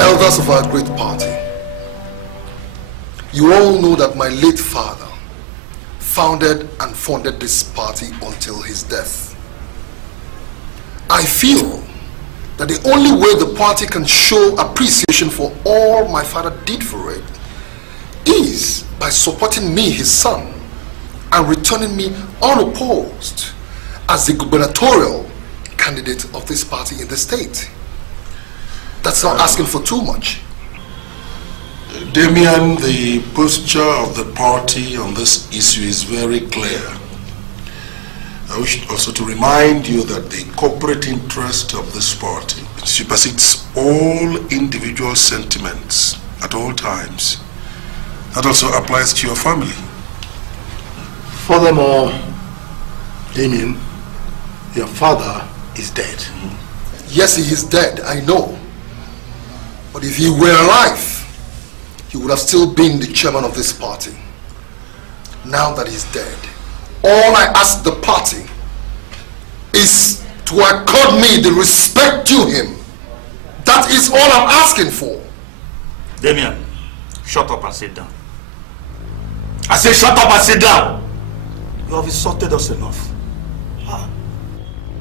Elders of our great party, you all know that my late father founded and funded this party until his death. I feel that the only way the party can show appreciation for all my father did for it is by supporting me, his son, and returning me unopposed as the gubernatorial candidate of this party in the state. That's not asking for too much. Damian, the posture of the party on this issue is very clear. I wish also to remind you that the corporate interest of this party supersedes all individual sentiments at all times. That also applies to your family. Furthermore, Damian, your father is dead. Yes, he is dead, I know. But if he were alive, he would have still been the chairman of this party. Now that he's dead, all I ask the party is to accord me the respect due him. That is all I'm asking for. Damian, shut up and sit down. I say shut up and sit down. You have insulted us enough.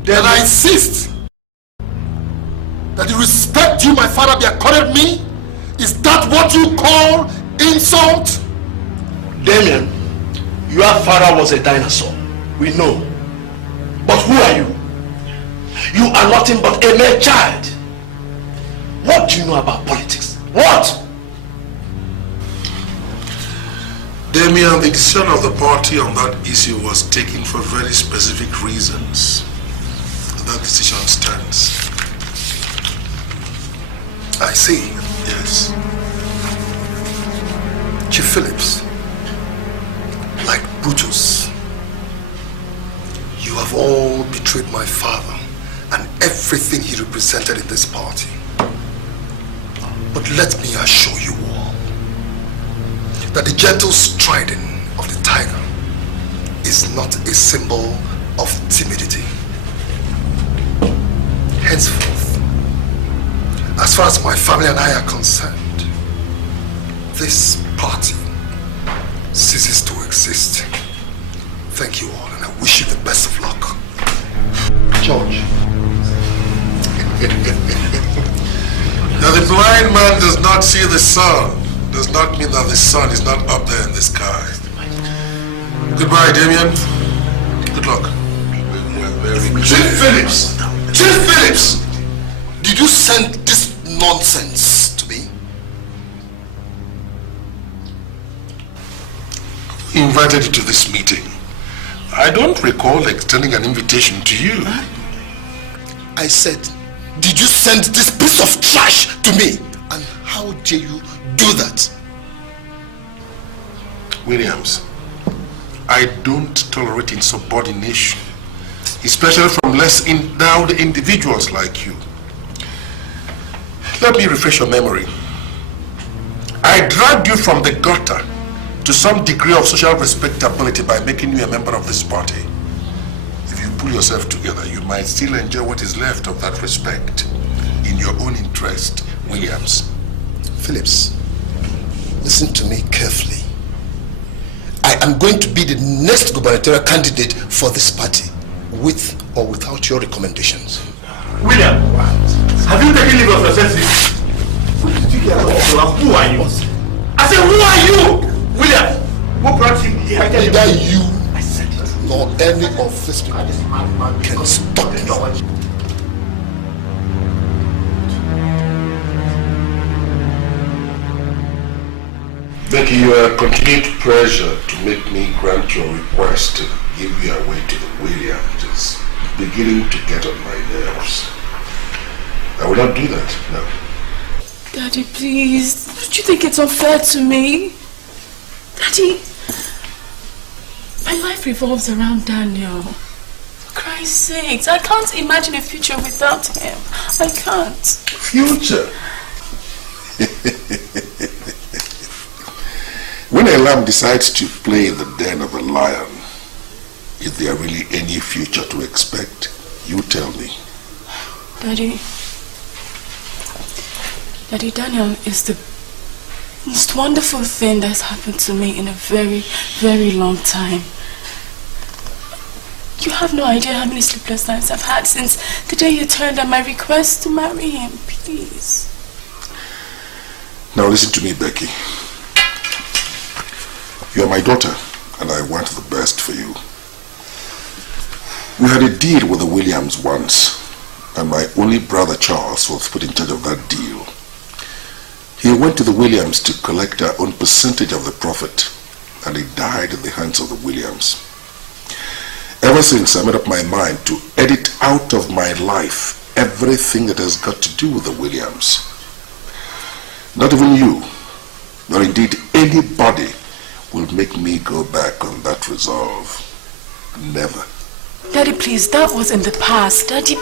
Then I insist that the respect due my father be accorded me. Is that what you call insult? Damian, your father was a dinosaur. We know. But who are you? You are nothing but a mere child. What do you know about politics? What? Damian, the decision of the party on that issue was taken for very specific reasons. That decision stands. I see. Yes. Chief Phillips, like Brutus, you have all betrayed my father and everything he represented in this party. But let me assure you all that the gentle striding of the tiger is not a symbol of timidity. Henceforth, as far as my family and I are concerned, this party ceases to exist. Thank you all, and I wish you the best of luck. George. Now the blind man does not see the sun. Does not mean that the sun is not up there in the sky. Goodbye, Damian. Good luck. Chief Phillips! Chief Phillips! Did you send this nonsense to me? He invited you to this meeting. I don't recall extending an invitation to you. I said, did you send this piece of trash to me? And how dare you do that? Williams, I don't tolerate insubordination, especially from less endowed individuals like you. Let me refresh your memory. I dragged you from the gutter to some degree of social respectability by making you a member of this party. If you pull yourself together, you might still enjoy what is left of that respect in your own interest, Williams. Phillips, listen to me carefully. I am going to be the next gubernatorial candidate for this party, with or without your recommendations. William, have you taken leave of your senses? Who are you? I said, who are you? William, who brought you here? Neither you nor any of these people can stop me. Thank you. Your continued pressure to make me grant your request to give you away to the Williams is beginning to get on my nerves. I will not do that, no. Daddy, please. Don't you think it's unfair to me? Daddy, my life revolves around Daniel. For Christ's sakes, I can't imagine a future without him. I can't. Future? When a lamb decides to play in the den of a lion, is there really any future to expect? You tell me. Daddy, Daddy, Daniel is the most wonderful thing that's happened to me in a very, very long time. You have no idea how many sleepless nights I've had since the day you turned down my request to marry him. Please. Now listen to me, Becky. You are my daughter, and I want the best for you. We had a deal with the Williams once, and my only brother Charles was put in charge of that deal. He went to the Williams to collect our own percentage of the profit, and he died in the hands of the Williams. Ever since, I made up my mind to edit out of my life everything that has got to do with the Williams. Not even you, nor indeed anybody, will make me go back on that resolve. Never. Daddy, please, that was in the past. Daddy,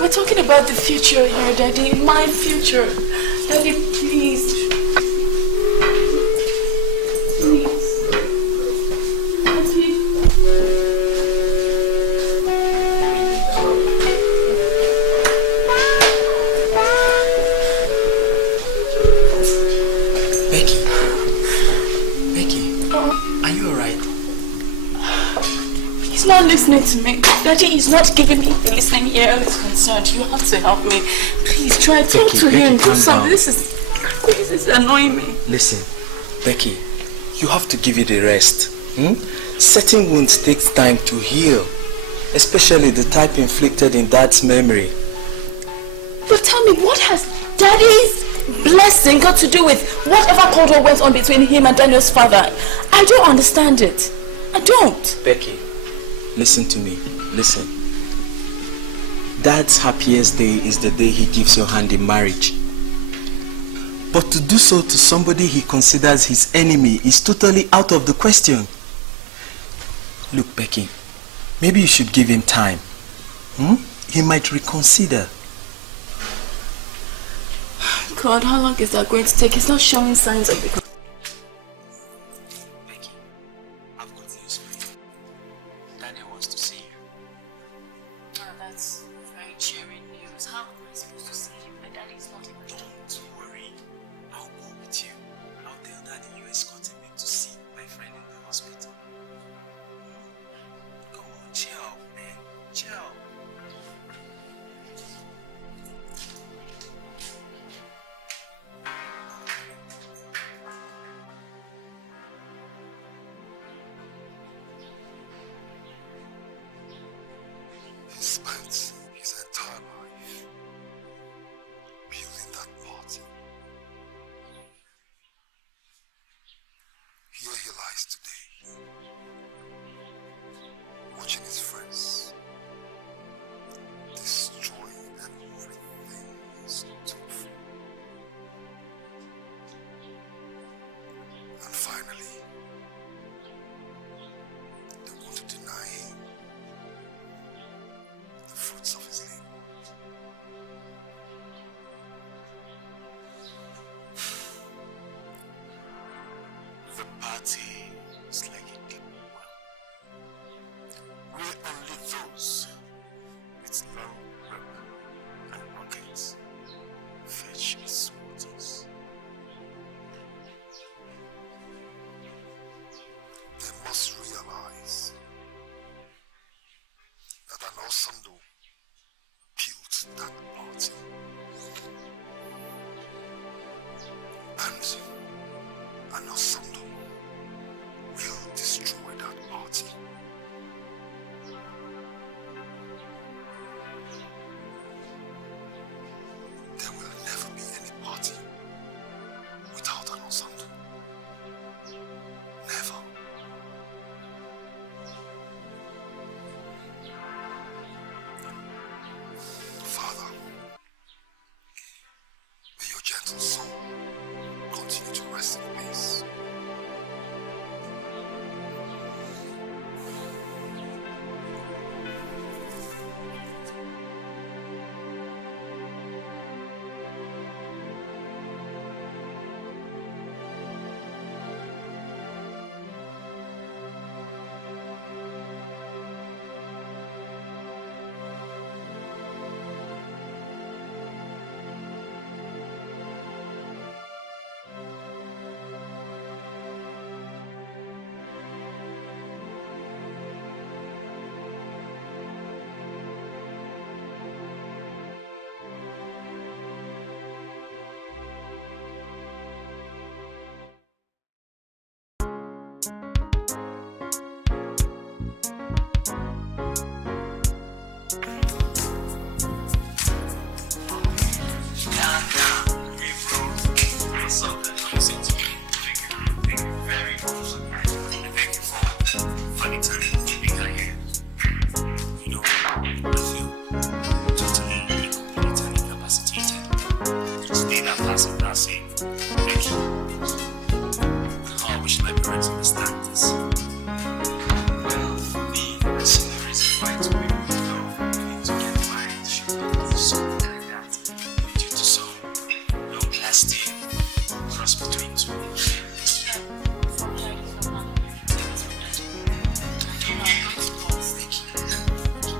we're talking about the future here, Daddy. My future. Daddy, please. Please. Daddy. Becky, are you alright? He's not listening to me. Daddy is not giving me the listening ear and is concerned. You have to help me. Please try to talk to him. Do something. This is annoying me. Listen, Becky, you have to give it a rest. Certain wounds takes time to heal, especially the type inflicted in Dad's memory. But tell me, what has Daddy's blessing got to do with whatever cold war went on between him and Daniel's father? I don't understand it. I don't. Becky, listen to me. Listen. Dad's happiest day is the day he gives your hand in marriage. But to do so to somebody he considers his enemy is totally out of the question. Look, Becky, maybe you should give him time. He might reconsider. God, how long is that going to take? He's not showing signs of becoming. Becky, I've got news for you. Daniel wants to see you. Oh, that's very cheering news. How am I supposed to see him? My daddy is not even. Don't worry. I'll go with you. I'll tell Daddy you escorted me to see my friend in the hospital. Come on, chill, man. Chill. He spent his entire life building that party. Here he lies today, watching his friends destroying everything he stood for. And finally, they want to deny him the fruits of his labor. The party is like a deep well, where only those with long rope and buckets fetch its waters. They must realize that an Osondu built that party. And an Osondu will destroy that party. There will never be any party without an Osondu. Never. Father, may your gentle soul continue to rest in peace. something. Let me say to you. Thank you very much. And thank you for funny time being out here. You know, I feel totally incomplete and incapacitated. Just need that passive without saying thank you. Oh, I wish my parents understand this. Well, for me, I see the reason why to be able to know we need to get married. Something like that. Due to some long-lasting cross between two.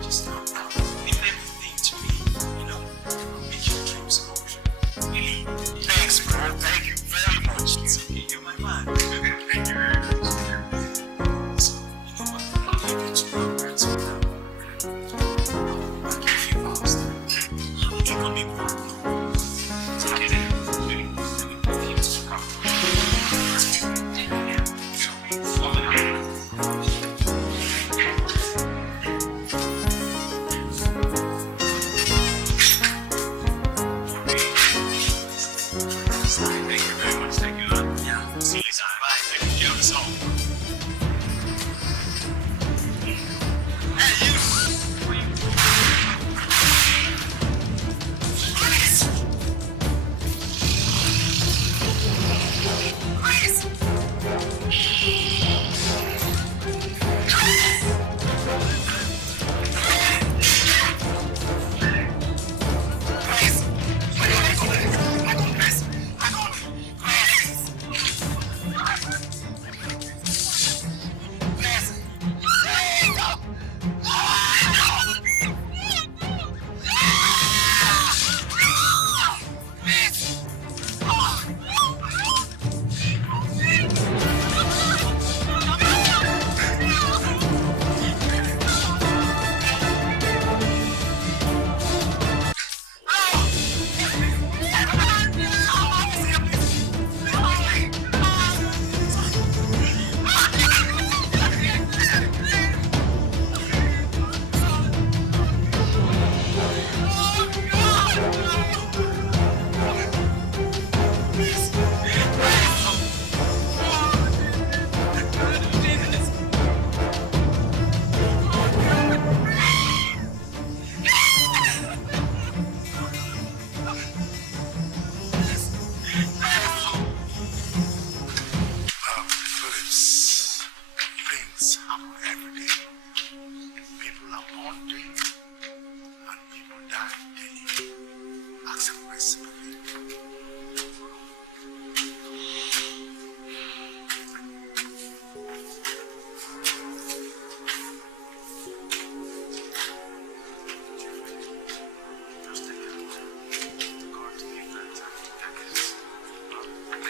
Just mean everything to me, you know, make your dreams come true. Really, thanks, bro. Thank you very much. It's okay, you're my man. Thank you very much. So, you know what? I'll leave you to your words for now. I'll back in a few hours. You can be more. It's okay then. Really, let me leave you to come. Thank you very much. Thank you. Yeah. See you later. Bye. Thank you. So. Hey, you. Things happen every day. People are born daily and people die daily. Accept my sympathy. Just take it. God gave that decades. Take it.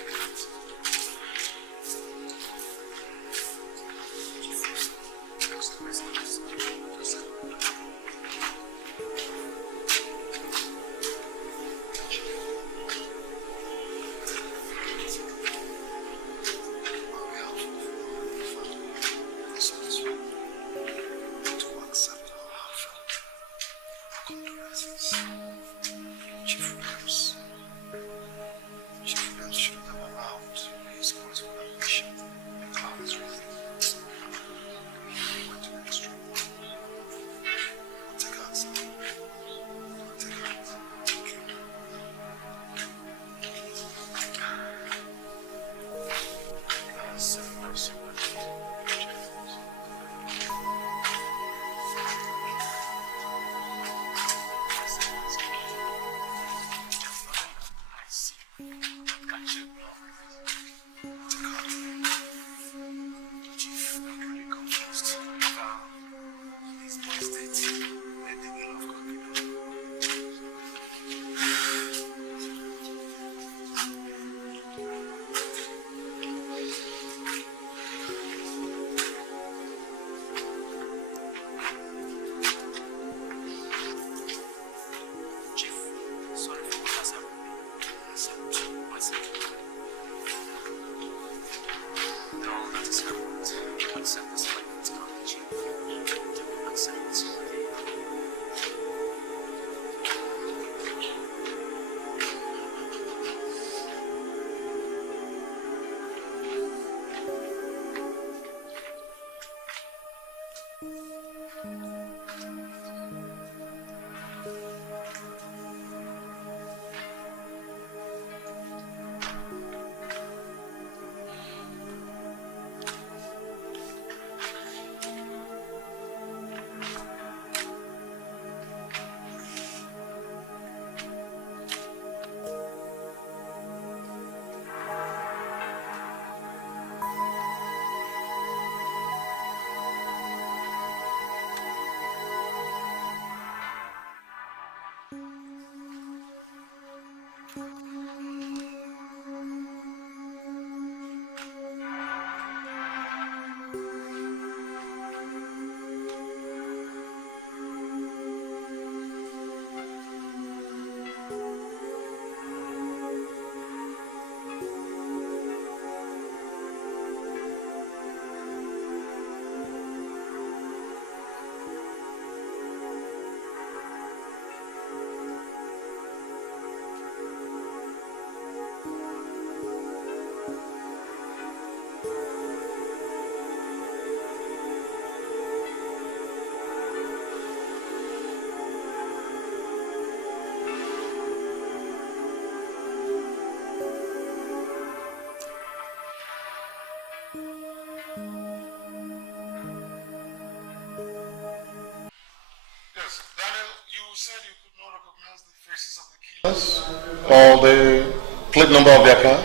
Or the plate number of their car?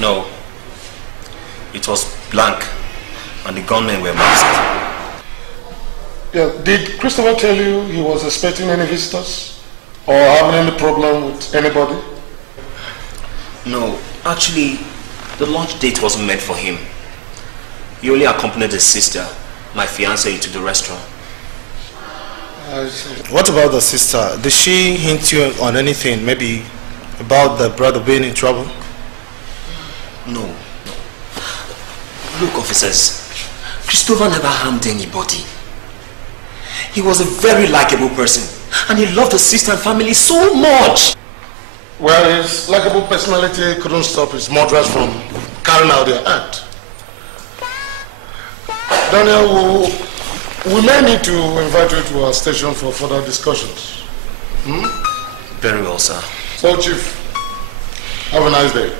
No. It was blank, and the gunmen were masked. Yeah. Did Christopher tell you he was expecting any visitors? Or having any problem with anybody? No. Actually, the lunch date wasn't meant for him. He only accompanied his sister, my fiancée, to the restaurant. I see. What about the sister? Did she hint you on anything? Maybe about the brother being in trouble? No. Look, officers, Christopher never harmed anybody. He was a very likable person, and he loved his sister and family so much. Well, his likable personality couldn't stop his murderers from carrying out their act. Daniel, we may need to invite you to our station for further discussions. Very well, sir. So, Chief, have a nice day.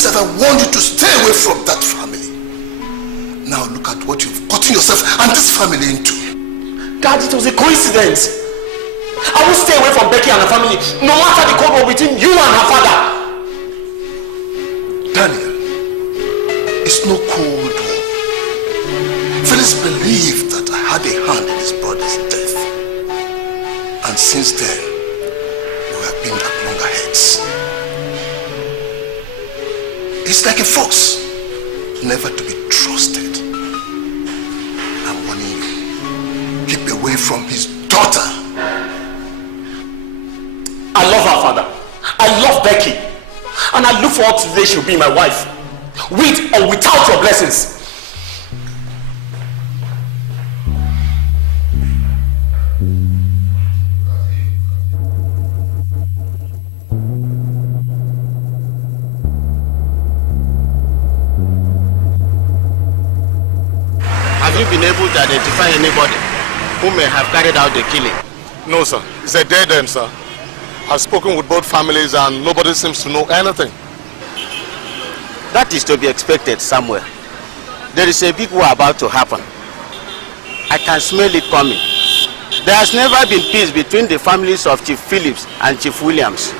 Have I warned you to stay away from that family? Now look at what you've gotten yourself and this family into. Dad, it was a coincidence. I will stay away from Becky and her family, no matter the cold war between you and her father. Daniel, it's no cold war. Phyllis believed that I had a hand in his brother's death. And since then, we have been at loggerheads. He's like a fox, never to be trusted. I'm warning you, keep away from his daughter. I love her father. I love Becky. And I look forward to the day she'll be my wife. With or without your blessings. Have you been able to identify anybody who may have carried out the killing? No, sir. It's a dead end, sir. I've spoken with both families and nobody seems to know anything. That is to be expected somewhere. There is a big war about to happen. I can smell it coming. There has never been peace between the families of Chief Phillips and Chief Williams.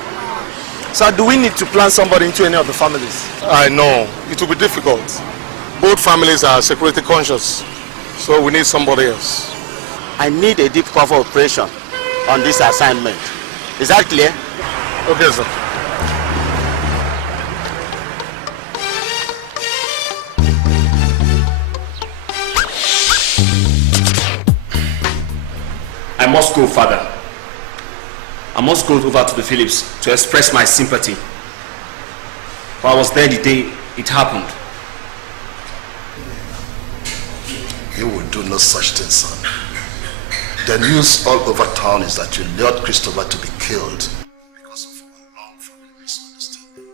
So do we need to plant somebody into any of the families? I know. It will be difficult. Both families are security conscious, so we need somebody else. I need a deep cover operation on this assignment. Is that clear? Okay, sir. I must go, Father. I must go over to the Phillips to express my sympathy. For I was there the day it happened. You will do no such thing, son. The news all over town is that you lured Christopher to be killed because of a long family misunderstanding.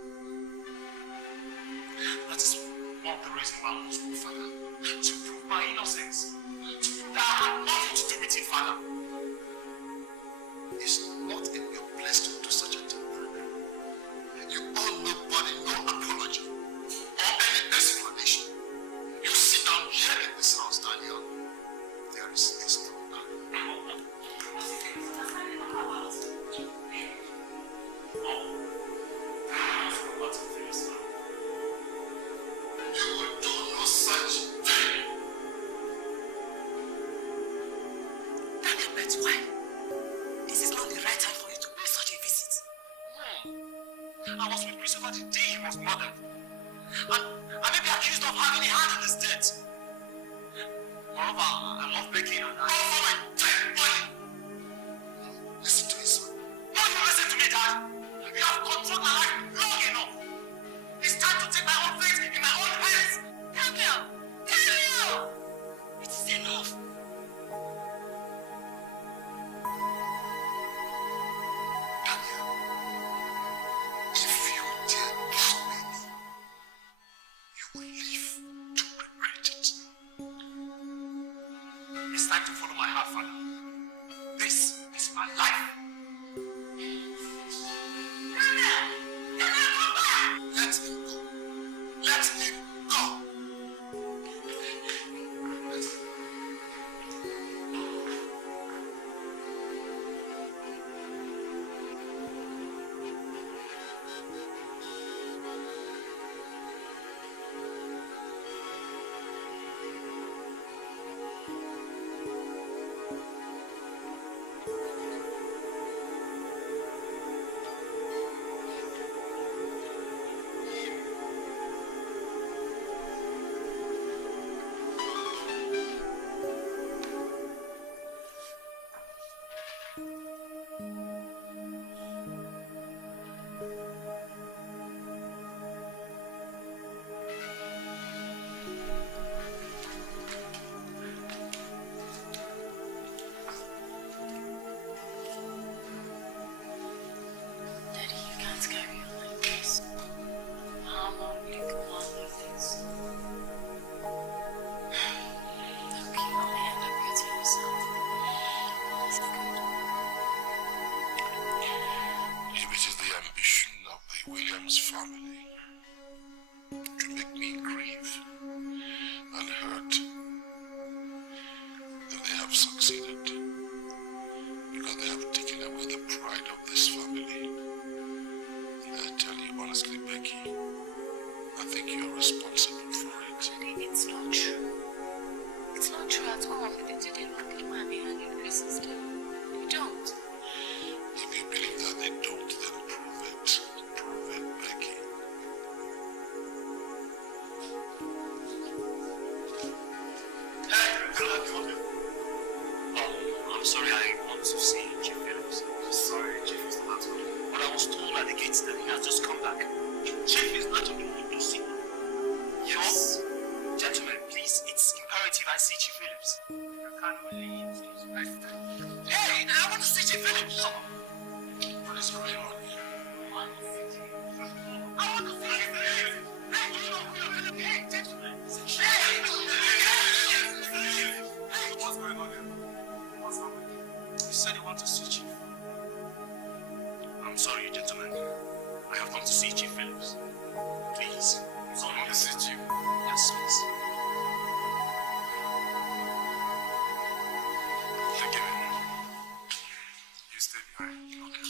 That is not the reason why I must go, Father. To prove my innocence. To prove that I had nothing to do with it, Father. It's not in your place to do such a thing. You owe nobody no apology or any explanation. You sit down here in this house, Daniel. There is a stronger. You will do no such thing. Daniel, but why? This is not the right time for you to pay such a visit. No. I was with Christopher the day he was murdered. And I may be accused of having a hand in his death. Moreover, I love Becky and I for my dead body. Listen to his son. No, you listen to me, Dad. You have controlled my life long enough. It's time to take my own fate in my own hands. Daniel! Daniel! It is enough. Daniel, Clem's family to make me grieve and hurt that they have succeeded because they have taken away the pride of this family. And I tell you honestly, Becky, I think you are responsible for it. It's not true. It's not true at all. You don't look at man behind your Chris's door. You don't. If you believe that they don't, then prove it. Prove it, Becky. Hey, I'm sorry, I want to see Chief Phillips. Sorry, Chief is not at home. But I was told at the gates that he has just come back. Chief is not on the mood to see me. Yes. Gentlemen, please, it's imperative I see Chief Phillips. You can't leave. Hey, I want to see Chief Phillips. What is going on here? I want to see Chief Phillips. Hey, gentlemen. What's going on here? What's happening? You said you want to see Chief. I'm sorry, gentlemen. I have come to see Chief Phillips. Please. So I want to see Chief. Yes, please. Thank you. You stay behind. Okay.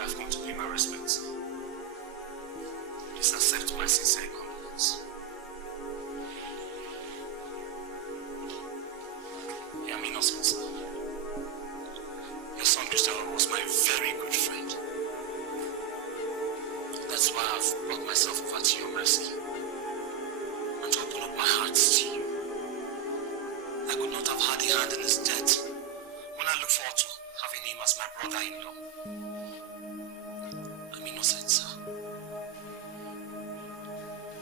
I've come to pay my respects. Please accept my sincere condolence. I am innocent, sir. Your son Christopher was my very good friend. That's why I've brought myself over to your mercy and to open up my heart to you. I could not have had a hand in his death when I look forward to having him as my brother-in-law. I'm innocent, sir.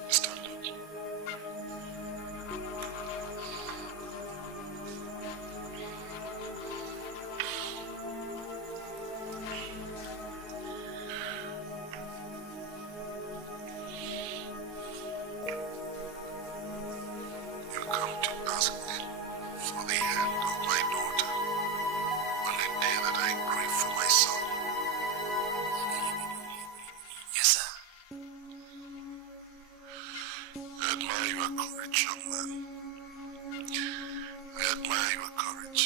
Stand up. You come to ask me for the hand of my daughter on the day that I grieve for my son. Yes, sir. I admire your courage, young man. I admire your courage.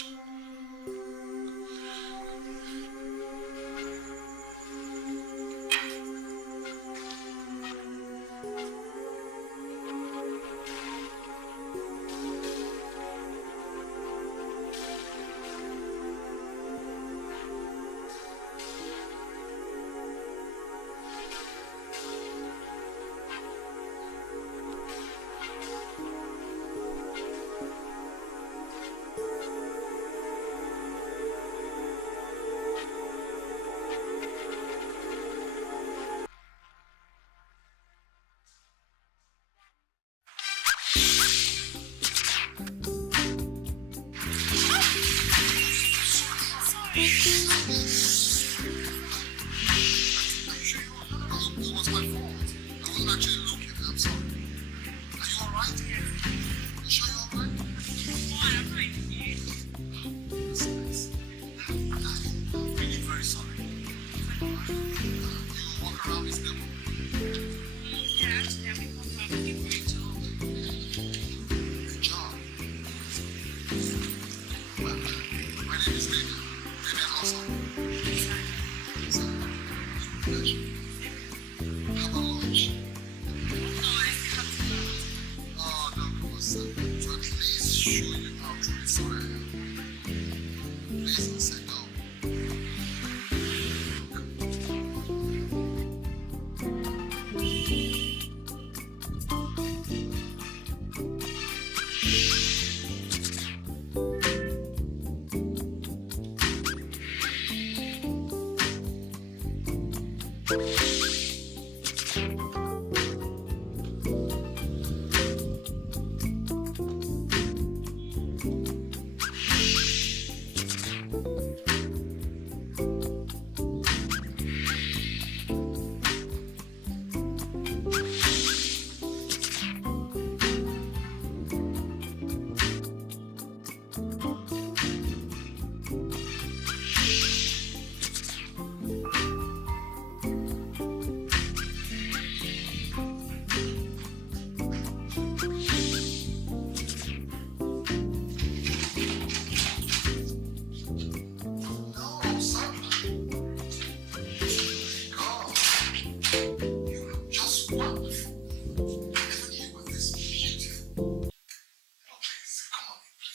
My name is Damian. Damian Osondu.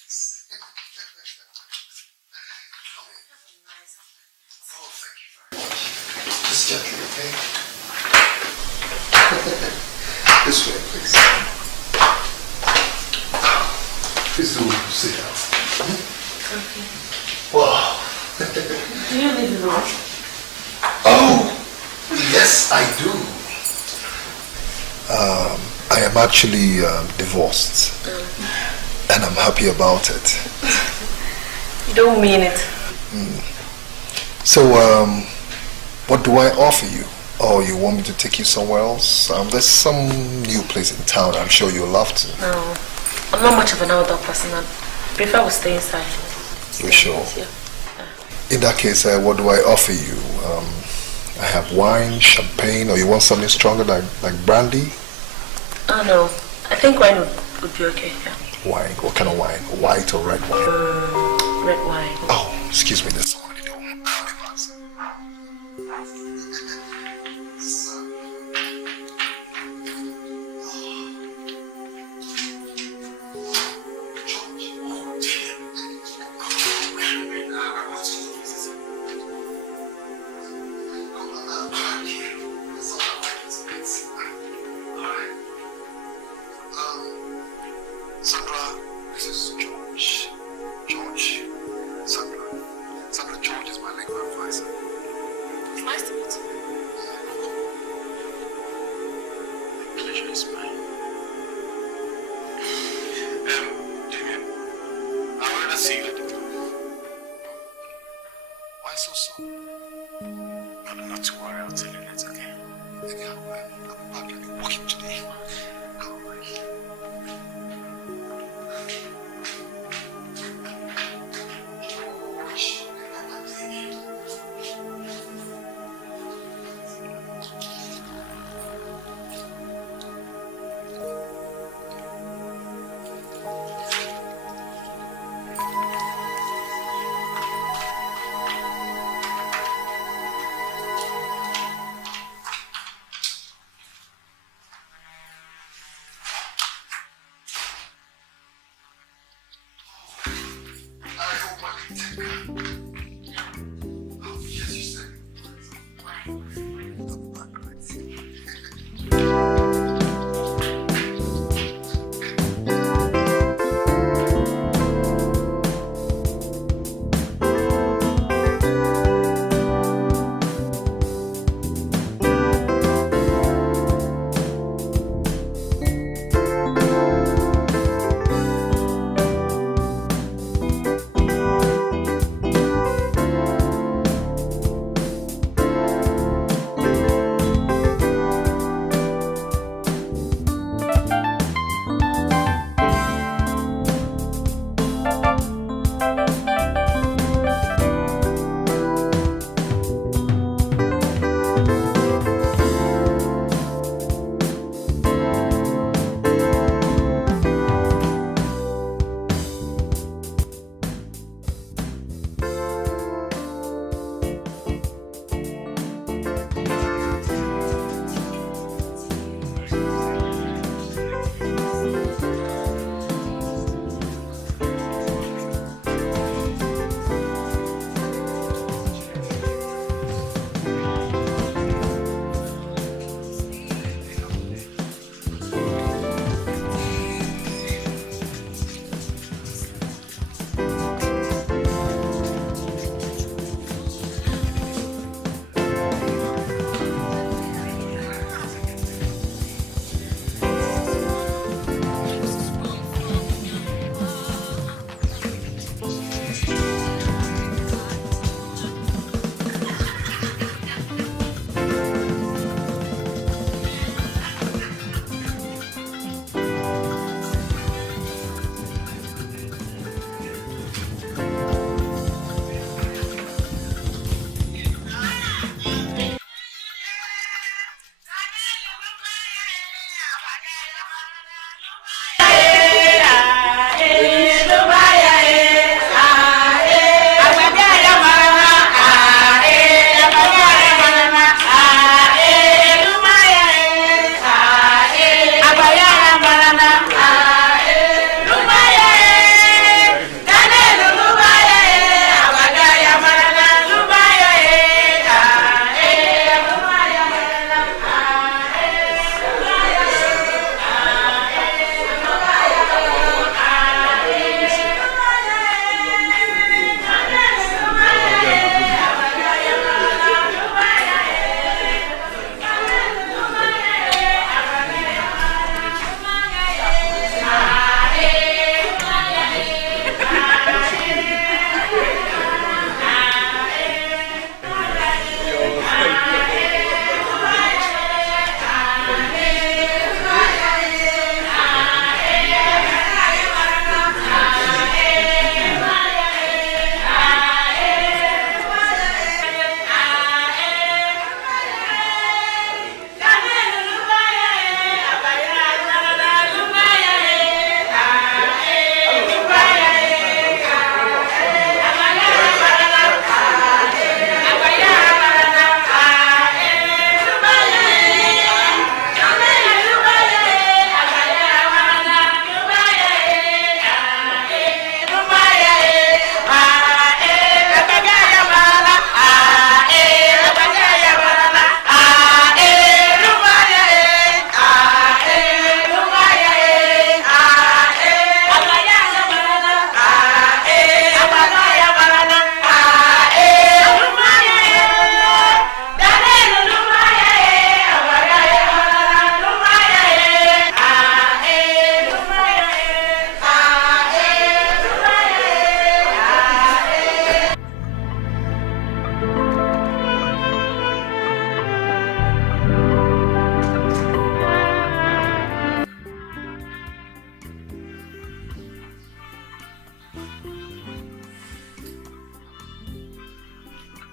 Oh, thank you very much. Just gently, okay? This way, please. Please do sit down. Okay. Wow. Do you live alone? Oh, yes, I do. I am actually divorced, and I'm happy about it. You don't mean it. So, what do I offer you? Or you want me to take you somewhere else? There's some new place in town. I'm sure you'll love to. No, I'm not much of an outdoor person. I prefer to stay inside. You're sure? Yeah. In that case, what do I offer you? I have wine, champagne, or you want something stronger like brandy? Oh no, I think wine would be okay. Yeah. Wine? What kind of wine? White or red wine? Red wine. Oh, excuse me. There's someone at the door.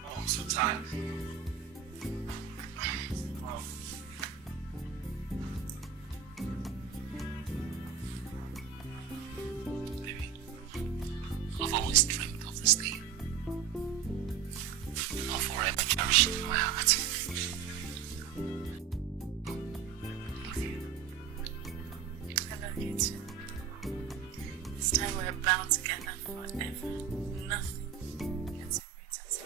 Oh, I'm so tired. Baby, I've always dreamt of this day. I'll forever cherish it in my heart. I love you. I love you too. This time we're bound together forever. Nothing can separate us.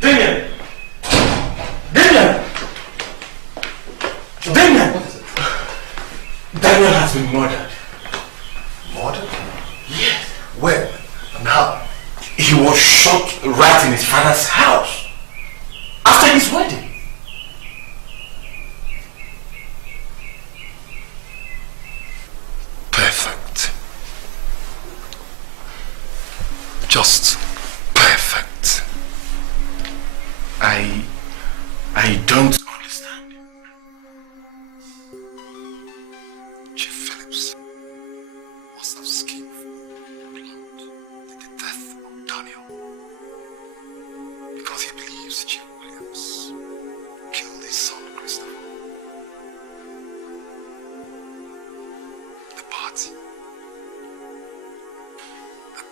Damian! Damian! Damian! Daniel has been murdered. Murdered? Yes. When and how? He was shot right in his father's house after his wedding. Perfect. Just perfect. I don't understand. Chief Phillips must have schemed for the death of Daniel because he believes Chief Williams killed his son Christopher. The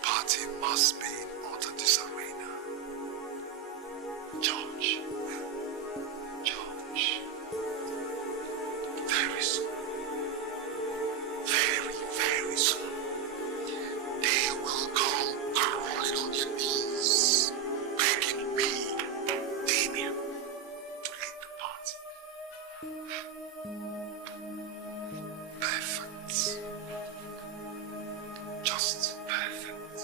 party must be in utter disarray now. George, very soon, very soon, they will come crawling on their knees, begging me, Damian, to lead the party. Perfect. Just perfect.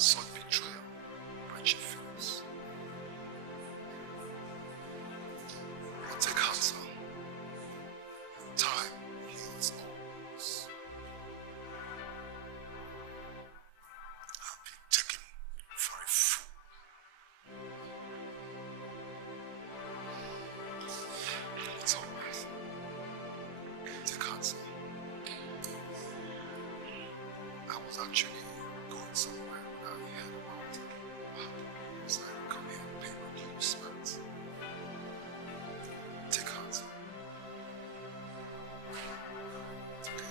such betrayal when she feels. But take heart, son. Time heals all wounds. I've been taken for a fool. It's all right. Take heart, son. I was actually going somewhere when I heard about it. So I come here and pay my due respects. Take heart, son. It's okay.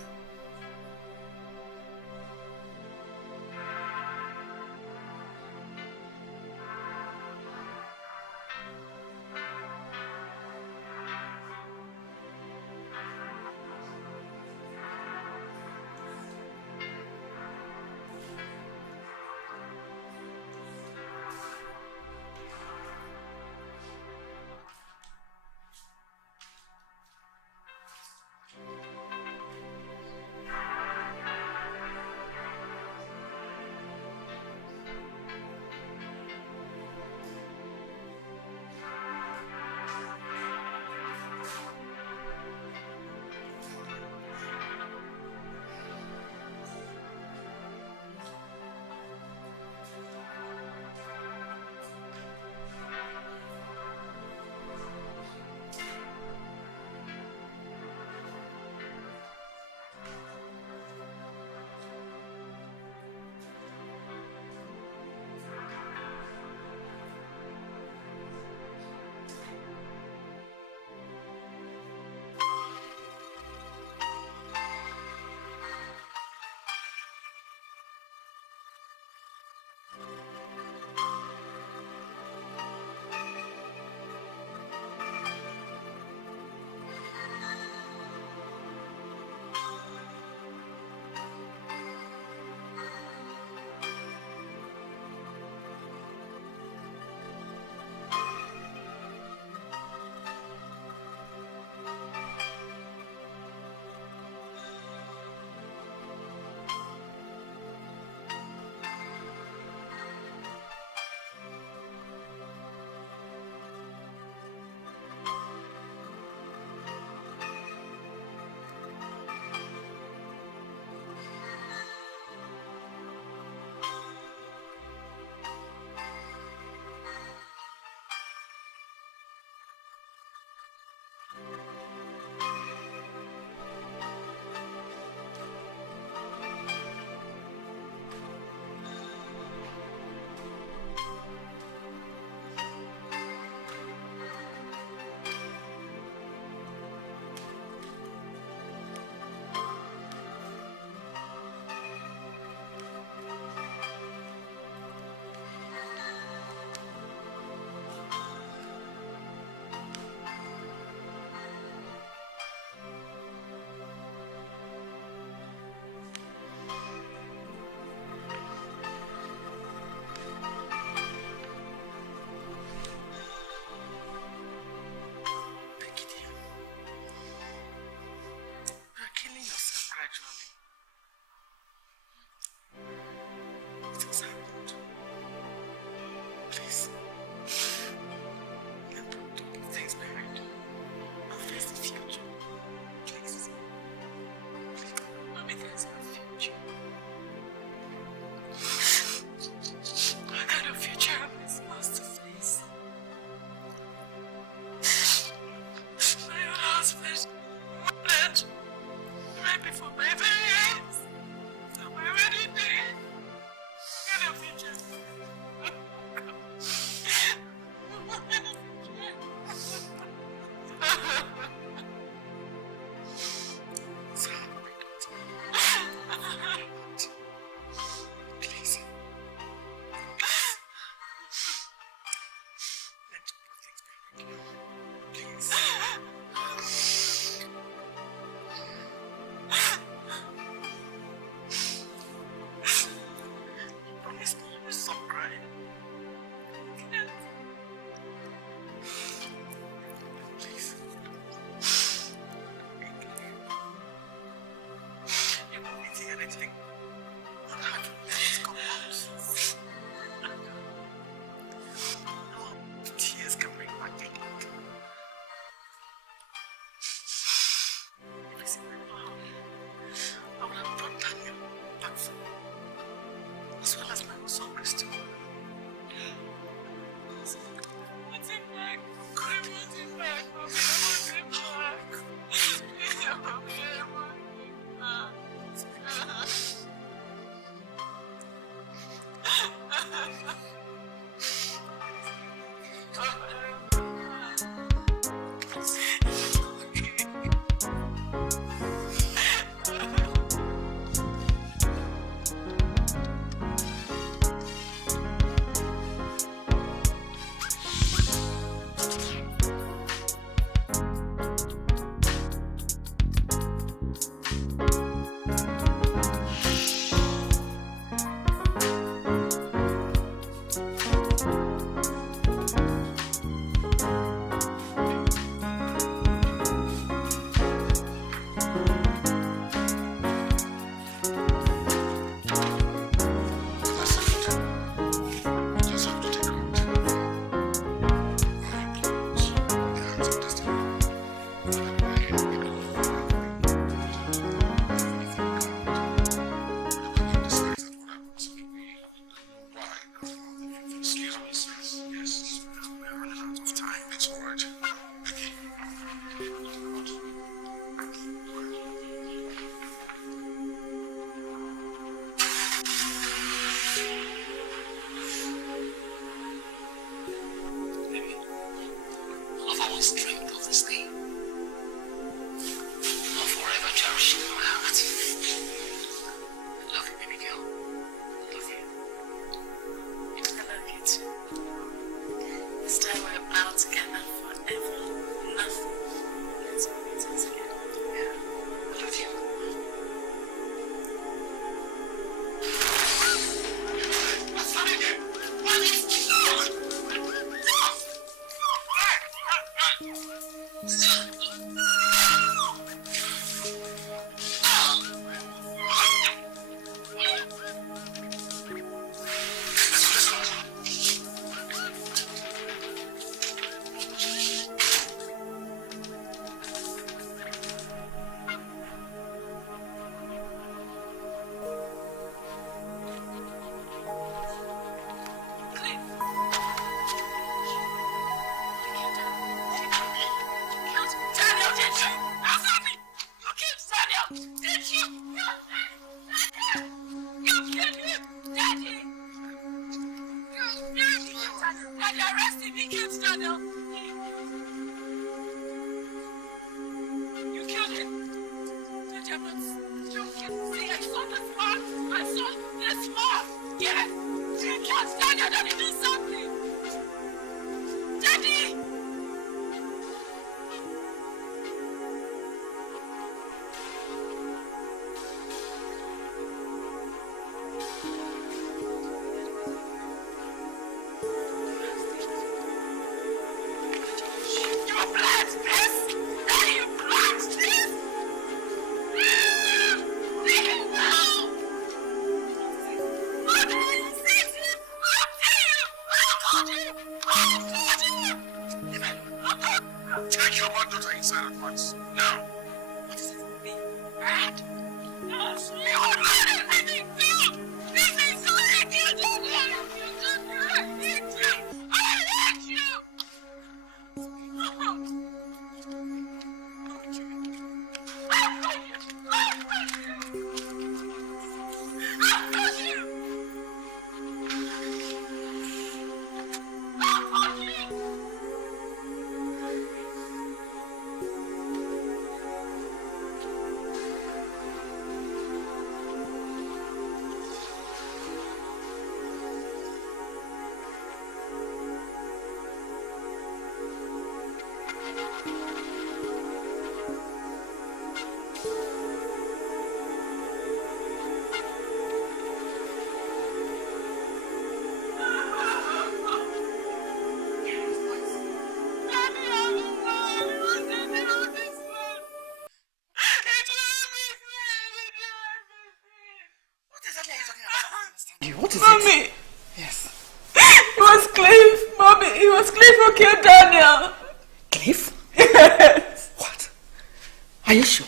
anything. What have you let it come out? as well as my son Christo. I want him back. I want him back, Mommy. I want him back. Mommy, I want him back. What is Mommy. It? Yes. It was Cliff, Mommy. It was Cliff who killed Daniel. Cliff? Yes. What? Are you sure?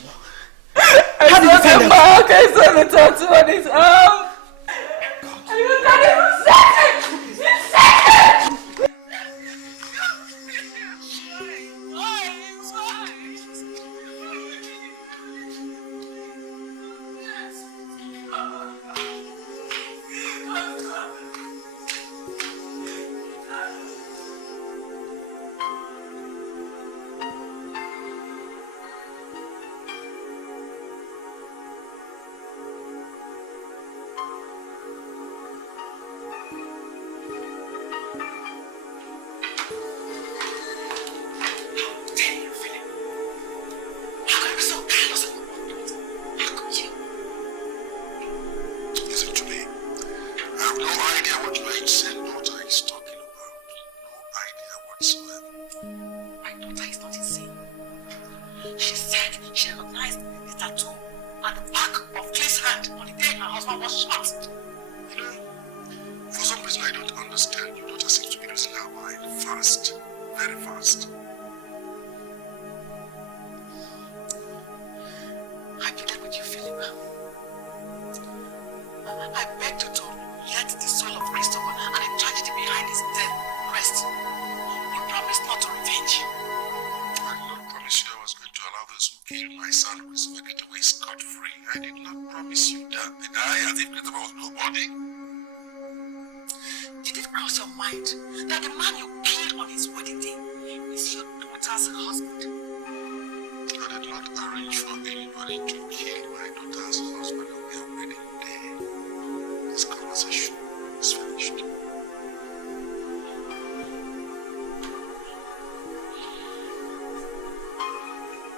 I saw the mark. I saw the tattoo on his arm. I No idea what your age daughter is talking about. No idea whatsoever. My daughter is not insane. She said she recognized the tattoo at the back of Clem's hand on the day her husband was shot. You know, for some reason I don't understand. Your daughter seems to be losing her mind fast. Very fast. I pleaded with you, Philip. I begged you to let the soul of Christopher and the tragedy behind his death rest. You promised not to revenge. I did not promise you I was going to allow those who killed my son to get away scot-free. I did not promise you that. Did I? As if Christopher was nobody. Did it cross your mind that the man you killed on his wedding day is your daughter's husband? I did not arrange for anybody to kill my daughter's husband on their wedding day. This conversation is finished.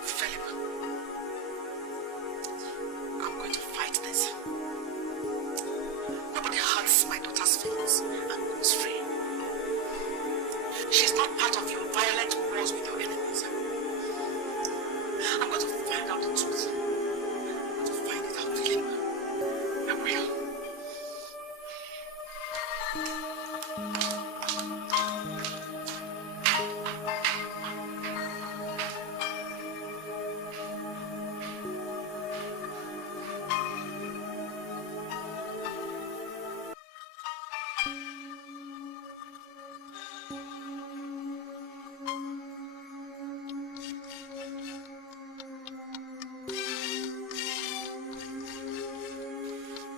Philip, I'm going to fight this. Nobody hurts my daughter's feelings and goes free. She's not part of your violent wars with your enemies. I'm going to find out the truth. I'm going to find it out, Philip. I will.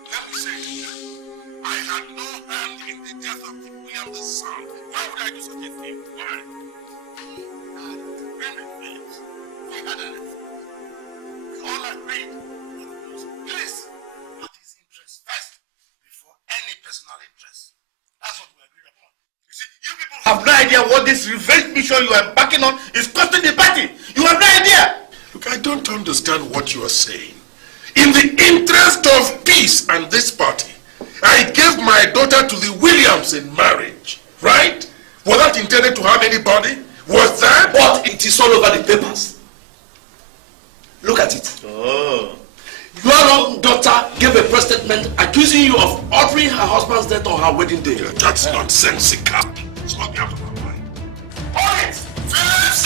Let me say to you, I had no hand in the death of William the son. Why would I do such a thing? Why? We had anything. We all agreed. Please, what is interest first before any personal interest? That's what we agreed upon. You see, you people have no idea what this revenge mission you are embarking on is costing the party. You have no idea. Look, I don't understand what you are saying. In the interest of peace and this party, I gave my daughter to the Williams in marriage, right? Was that intended to harm anybody? Was that? But it is all over the papers. Look at it. Oh. Your own daughter gave a press statement accusing you of ordering her husband's death on her wedding day. Yeah, that's nonsensical. It's not out of my mind. Hold it! Phillips!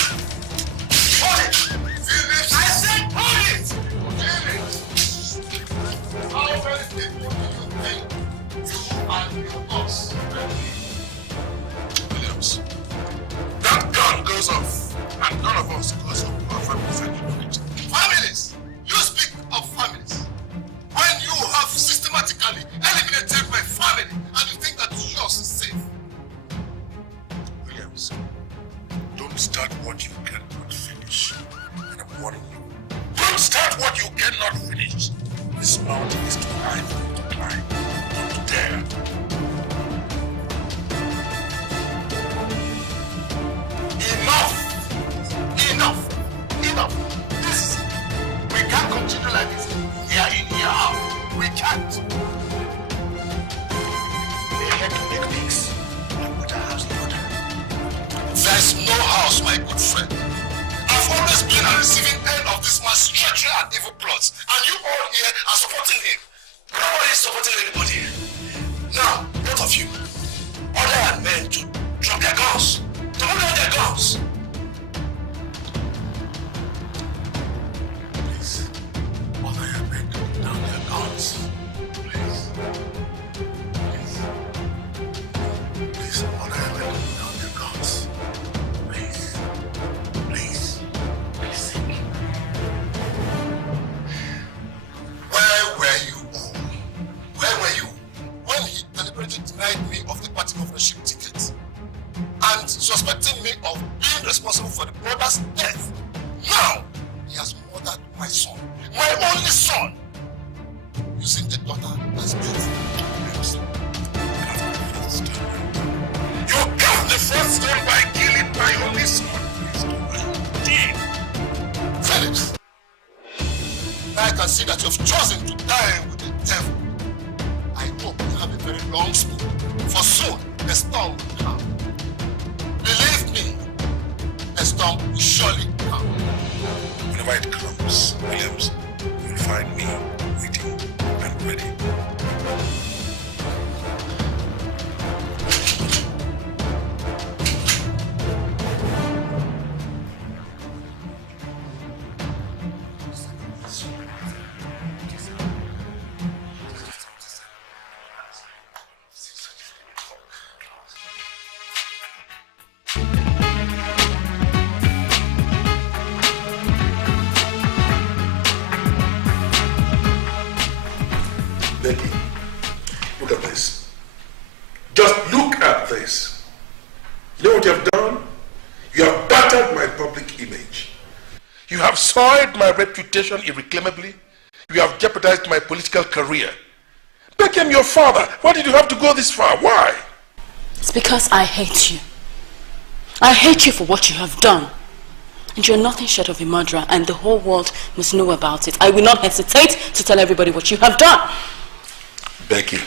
Hold it! Phillips! I said hold it! Phillips! How many people do you think you and your boss? Williams, that gun goes off, and none of us goes up to our families and you preach. Families! You speak of families. When you have systematically eliminated my family and you think that yours is safe. Williams, don't start what you cannot finish. And I'm warning you. Don't start what you cannot finish. This mountain is too high for you to climb. Don't dare. Enough! This is it. We can't continue like this. Year in, year out. We can't. They had to make things and put a house in order. There's no house, my good friend. I've always been a receiving end of this man's treachery and evil plots, and you all here are supporting him. Nobody is supporting anybody here. Now, both of you, order your men to drop their guns. To put down their guns. Please, order your men to put down their guns. Please. Please, order your men to put down their guns. Please. Where were you all? Where were you when he deliberately denied me of the party governorship ticket and suspecting me of being responsible for the brother's death? Now, he has murdered my son, my only son, using the daughter as bait. You got the first stone by killing my only son. Phillips, I can see that you have chosen to die with the devil. I hope you have a very long spoon, for soon the storm will come. Believe me, the storm will surely come. Whenever it comes, Williams, you'll find me waiting and ready. Look at this. Just look at this. You know what you have done? You have battered my public image. You have soiled my reputation irreclaimably. You have jeopardized my political career. Beckham, your father, why did you have to go this far? Why? It's because I hate you. I hate you for what you have done. And you're nothing short of a murderer, and the whole world must know about it. I will not hesitate to tell everybody what you have done. Becky,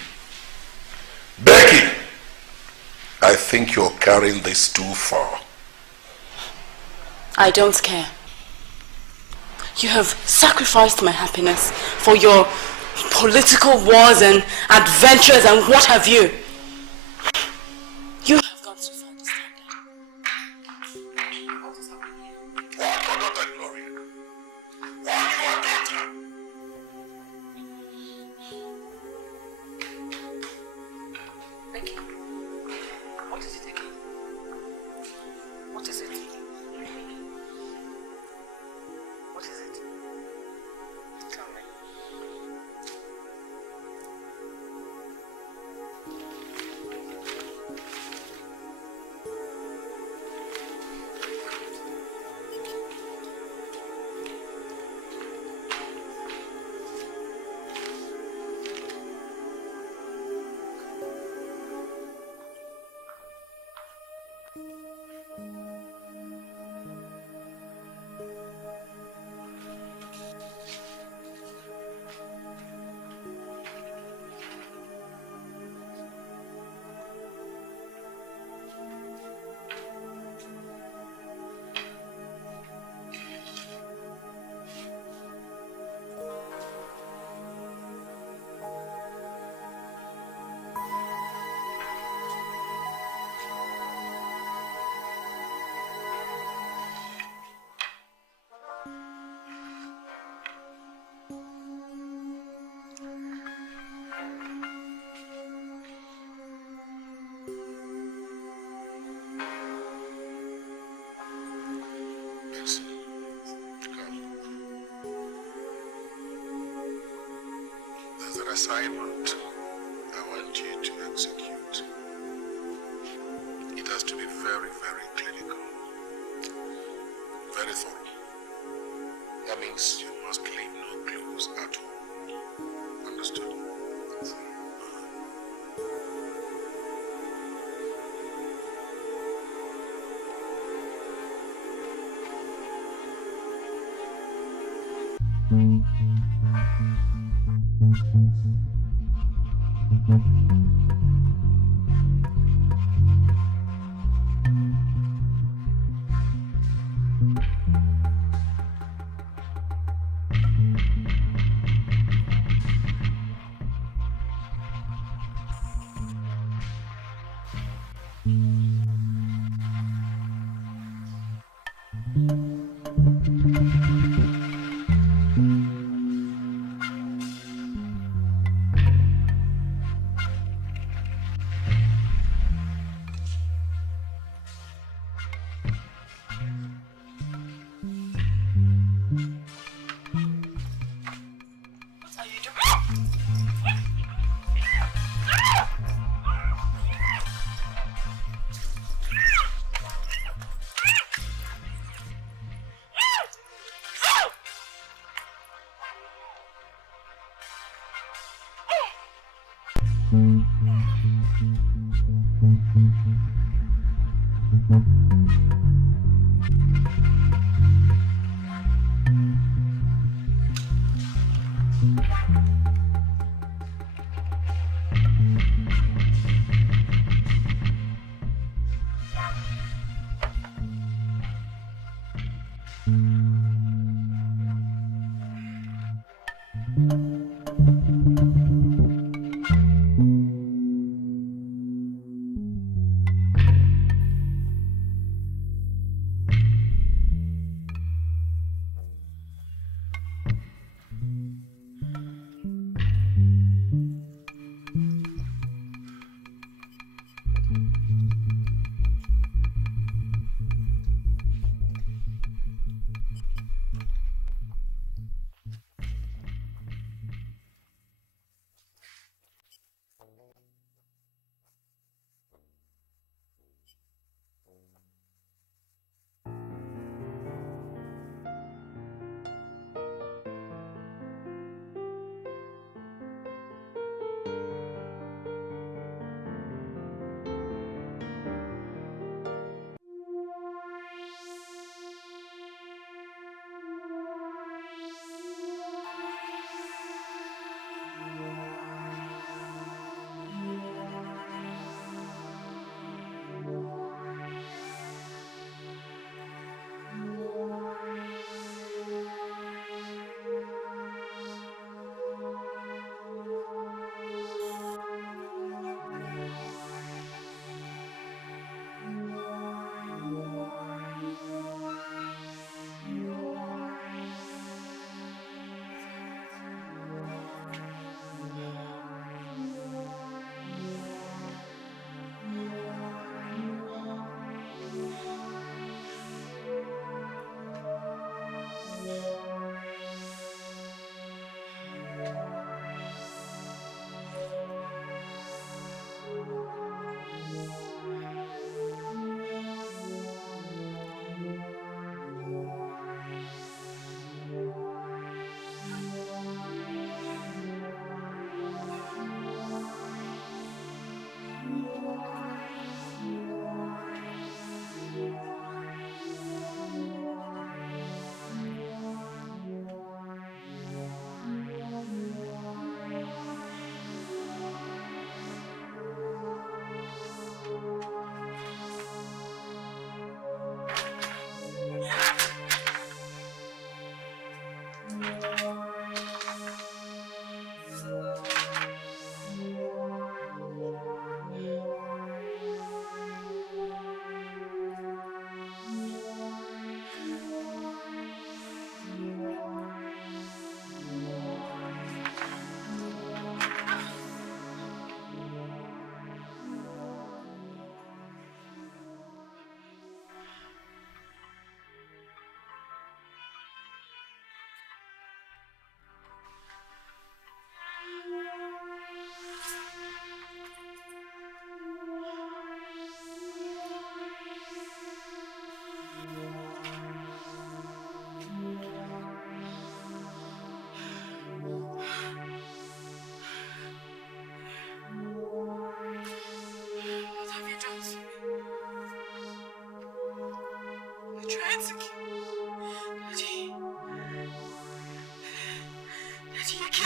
I think you're carrying this too far. I don't care. You have sacrificed my happiness for your political wars and adventures and what have you. You have gone too far this time. What is happening here? What your daughter, Gloria? What your daughter? Becky, what is it again? What is it? What is it? Tell me. There's an assignment I want you to execute. It has to be very, very clinical. Very thorough. That means you must leave no clues at all. Understood?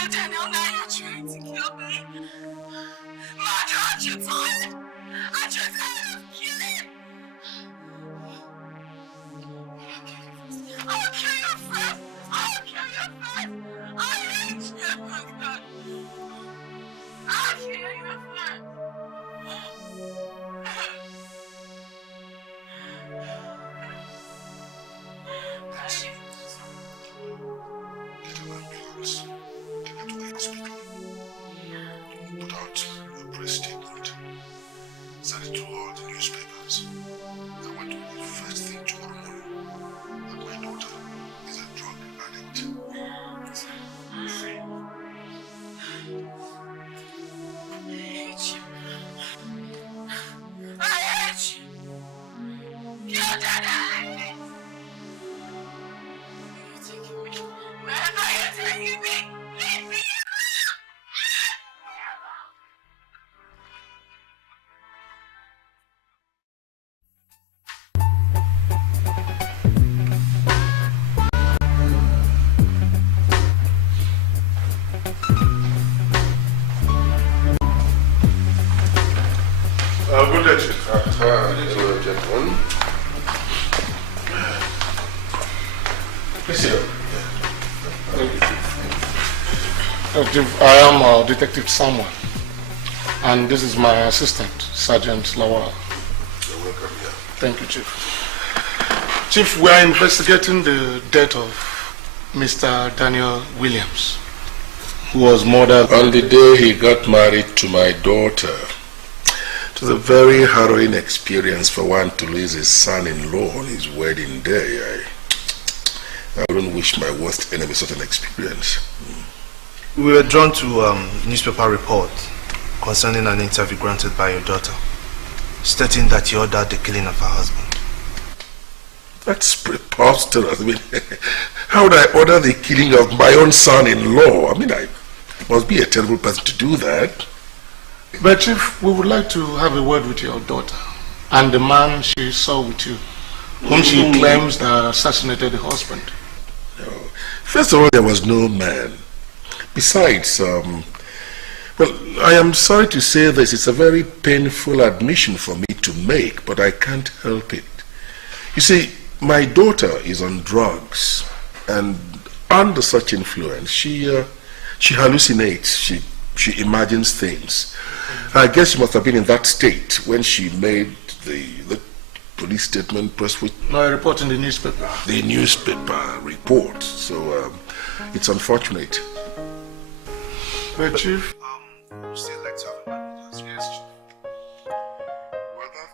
Daniel, now you're trying to kill me. Mother, aren't you tired? Aren't you tired of killing? I'll kill your friend. I'll kill your friend. I hate you. I'll kill your friend. Get an ambulance. Take her to the hospital. Put out a press statement. Send it to all the newspapers. I want to know the first thing tomorrow morning that my daughter is a drug addict. I hate you. I hate you. You're dead. You're taking me. Where are you taking me? Leave me Good day, Chief. Hello, gentlemen. Please sit down. Thank you, Chief. Chief, I am Detective Samuel, and this is my assistant, Sergeant Lawal. You're welcome here. Thank you, Chief. Chief, we are investigating the death of Mr. Daniel Williams, who was murdered On the day he got married to my daughter. It was a very harrowing experience for one to lose his son-in-law on his wedding day. I wouldn't wish my worst enemy such an experience. We were drawn to a newspaper report concerning an interview granted by your daughter, stating that you ordered the killing of her husband. That's preposterous. I mean, how would I order the killing of my own son-in-law? I mean, I must be a terrible person to do that. But Chief, we would like to have a word with your daughter and the man she saw with you, whom she claims that assassinated the husband. No. First of all, there was no man. Besides, well, I am sorry to say this. It's a very painful admission for me to make, but I can't help it. You see, my daughter is on drugs, and under such influence, she hallucinates. She imagines things. I guess she must have been in that state when she made the police statement press with No, a report in the newspaper. the newspaper report. So it's unfortunate. But Chief, Still like to have a word with us. Yes, Chief. Well, that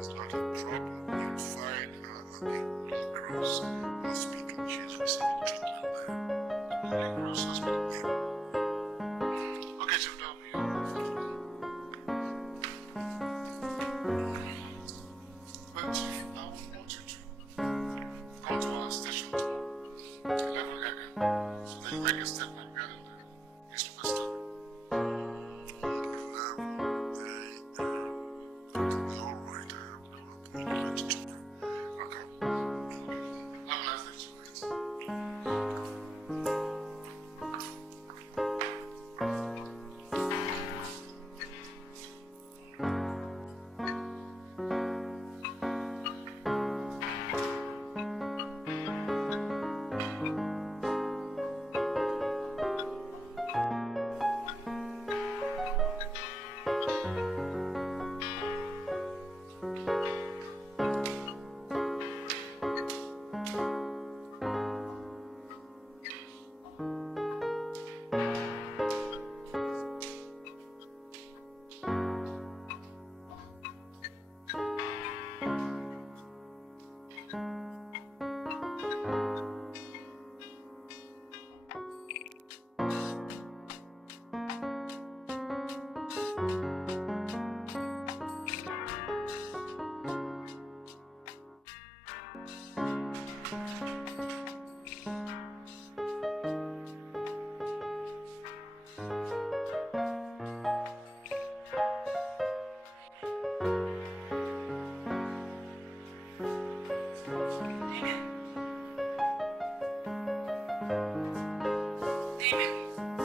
is not a problem. You'll find her at the Holy Cross Hospital. She's receiving treatment there. Holy Cross Hospital. Yeah. Okay, Chief, that'll be all. But Chief, I want you to come to our station tomorrow at 11 a.m. so that you make a statement regarding the newspaper story. Have a nice day, Chief. Damian.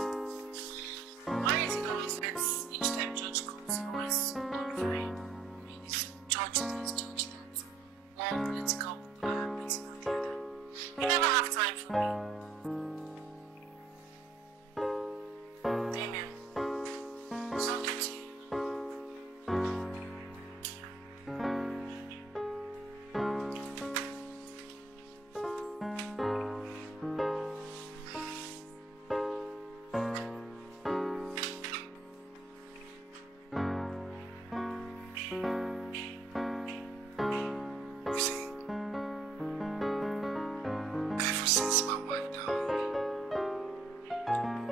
since my wife died,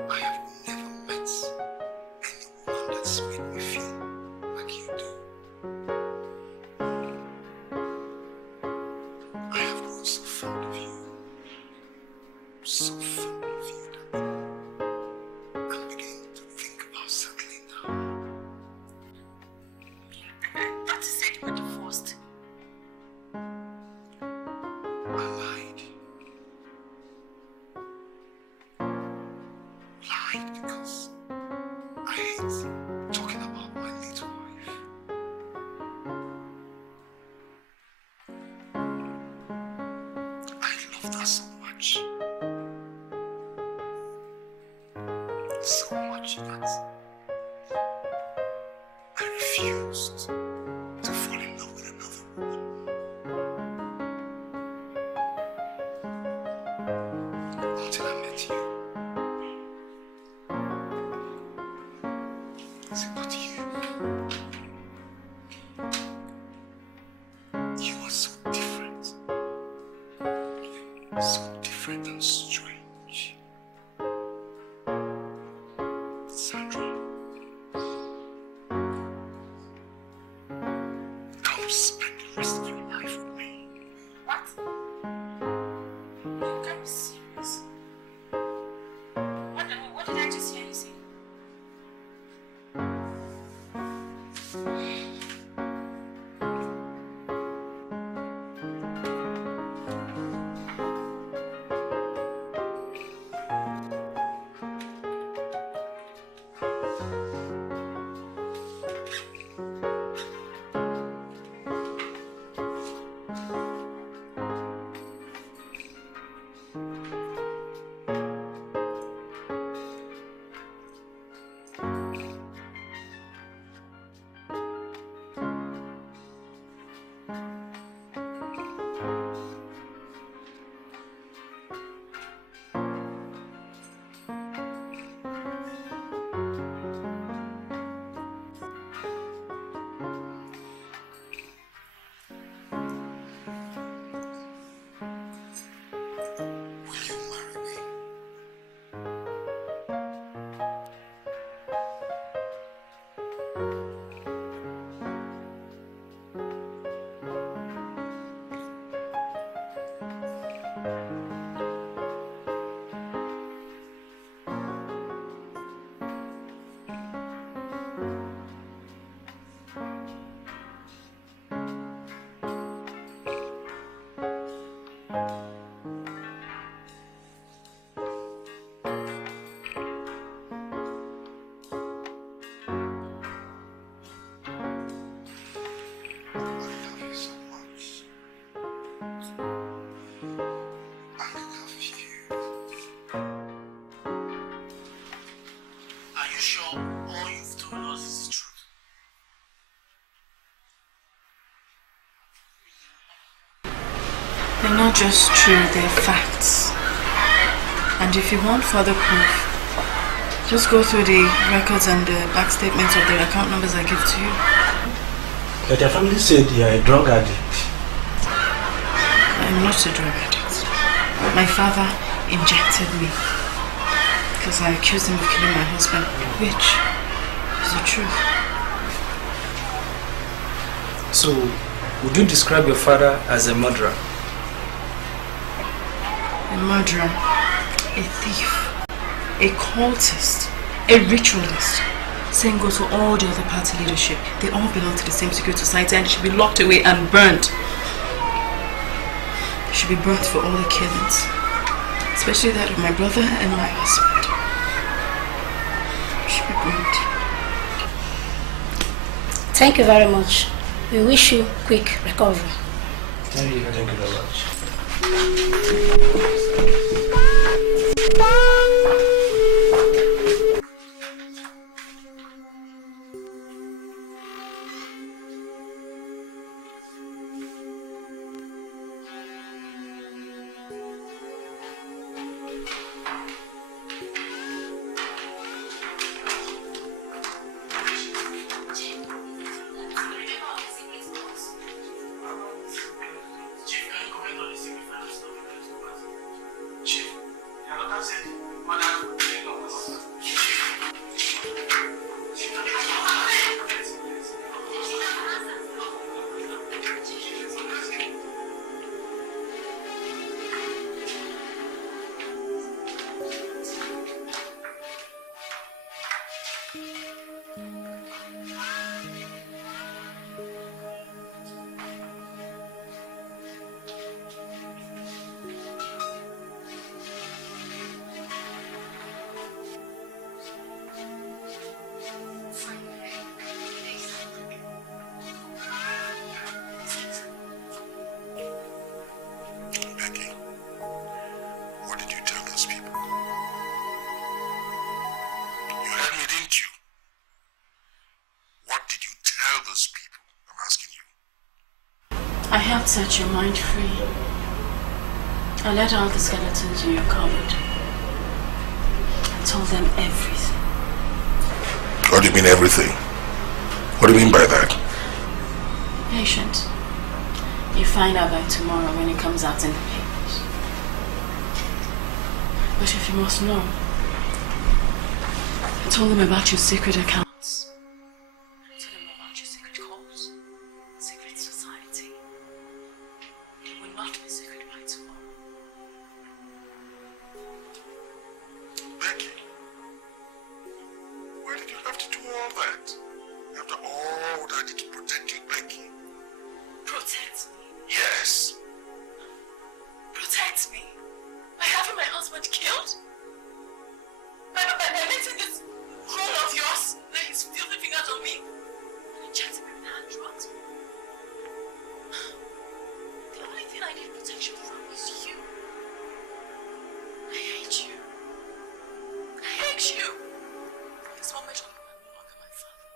I have never met anyone that's made me feel like you do. I have grown so fond of you. So fond of you that I'm beginning to think about settling down. I thought you said you were divorced. I lied. Lied because I hate talking about my late wife. I loved her so much. So much that I refused to fall in love with another woman. Until I met you. See, but you are so different. So different and strange. Sandra, come spend the rest of your life with me. What? You can't be serious. What did I just hear you say? Will you marry me? I love you so much. I love you. Are you sure all you've told us is the truth? They're not just true, they're facts. And if you want further proof, just go through the records and the back statements of the account numbers I give to you. But your family said you are a drug addict. I'm not a drug addict. My father injected me because I accused him of killing my husband, which is the truth. So, would you describe your father as a murderer? A murderer, a thief, a cultist, a ritualist. Same goes for all the other party leadership. They all belong to the same secret society and should be locked away and burnt. They should be burnt for all the killings, especially that of my brother and my husband. They should be burnt. Thank you very much. We wish you quick recovery. Thank you very much. those people? I'm asking you. I helped set your mind free. I let out the skeletons in your cupboard. I told them everything. What do you mean everything? What do you mean by that? Patient. You find out by tomorrow when it comes out in the papers. But if you must know, I told them about your secret accounts. I told them about your secret calls, secret society. It will not be secret by tomorrow. Becky, why did you have to do all that? After all that I did to protect you, Becky. Protect me? Yes. Protect me? By having my husband killed? By letting this clone of yours lay his filthy fingers on me? And injecting me with hand drugs? The only thing I need protection from is you. I hate you. I hate you. From this moment on, you are no longer my father.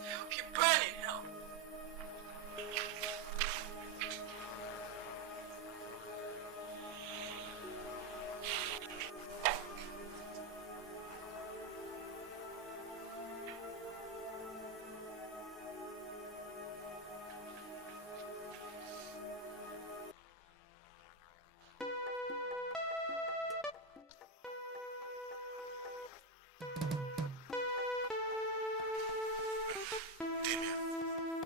I hope you burn in hell. Damian,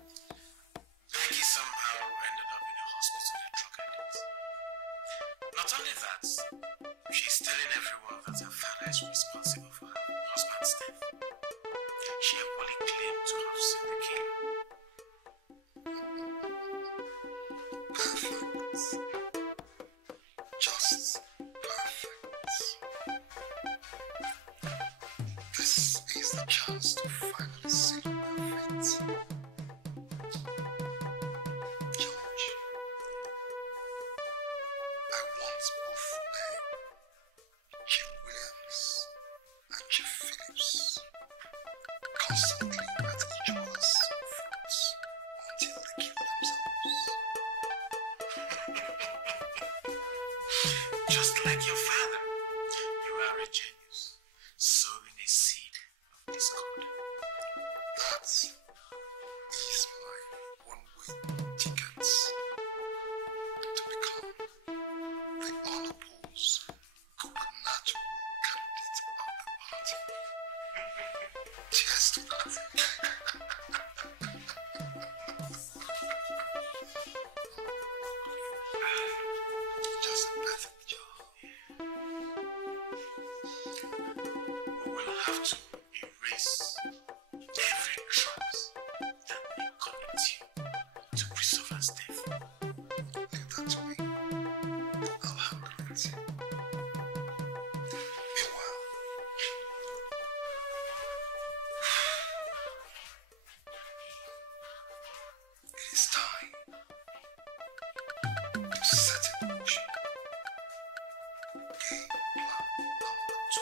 Becky somehow ended up in a hospital with drug addicts. Not only that, she's telling everyone that her father is responsible for her husband's death. She equally claimed to have seen the killer. Perfect. Just perfect. This is the chance to finally seal their fate. George, I want both men, Jim Williams and Jeff Phillips, constantly at each other's throats until they kill themselves. Just like your father, you are a genius, sowing a seed of discord. That is my one-way ticket to become the unopposed gubernatorial candidate of the party. Cheers to that. Just a perfect job. We will have to erase every trace that may connect you to Christopher's death. Leave that to me. I'll handle it. Meanwhile, it is time to set in motion game plan number 2.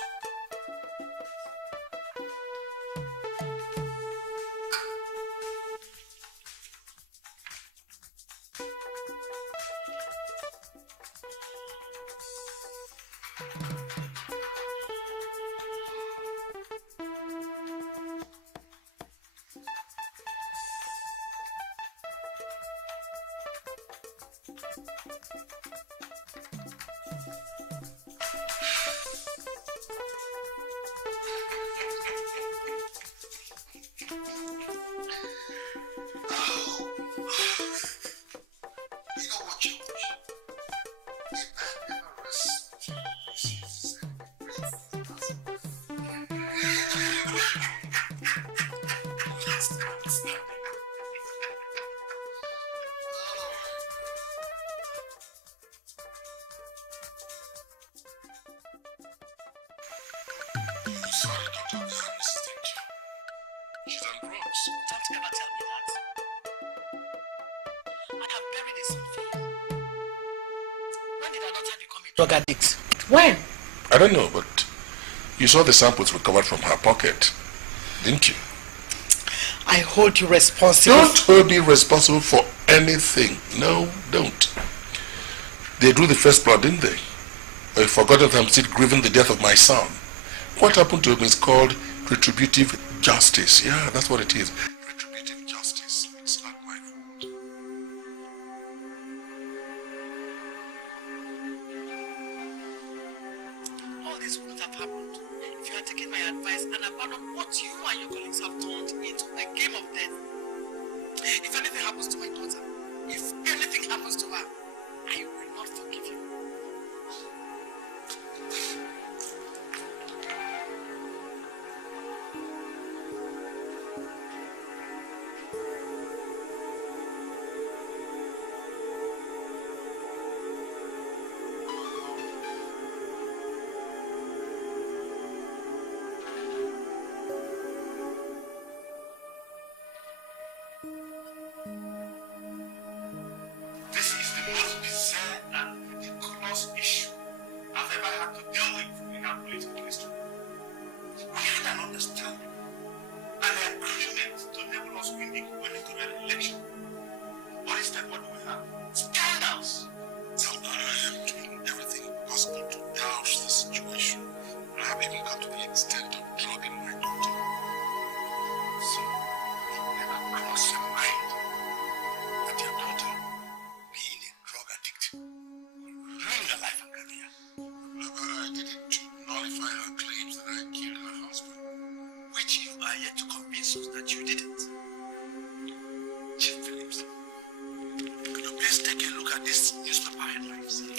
You know what, George? A man never rests until he sees his enemy You saw the doctor of the Mrs. Danger. She's on drugs. Don't ever tell me that. I have buried it something. When did I not have become a drug addict? When? I don't know, but you saw the samples recovered from her pocket, didn't you? I hold you responsible. Don't hold me responsible for anything. No, don't. They drew the first blood, didn't they? I forgot that I'm still grieving the death of my son. What happened to him is called retributive justice. Yeah, that's what it is. Retributive justice. It's not my fault. All this wouldn't have happened if you had taken my advice and abandoned what you and your colleagues have turned into a game of death. If anything happens to my daughter, if anything happens to her, I will not forgive you. This is the most bizarre and ridiculous issue I've ever had to deal with in our political history. We had an understanding, an agreement to enable us win the gubernatorial election. But instead, what do we have? Scandals! So I am doing everything possible to douse the situation. I have even come to the extent of drugging my daughter. So, it never crossed your mind that your daughter, being a drug addict, will ruin your life and career. I did it to nullify her claims that I killed her husband. Which you are yet to convince us that you didn't. Chief Phillips, could you please take a look at these newspaper headlines? Look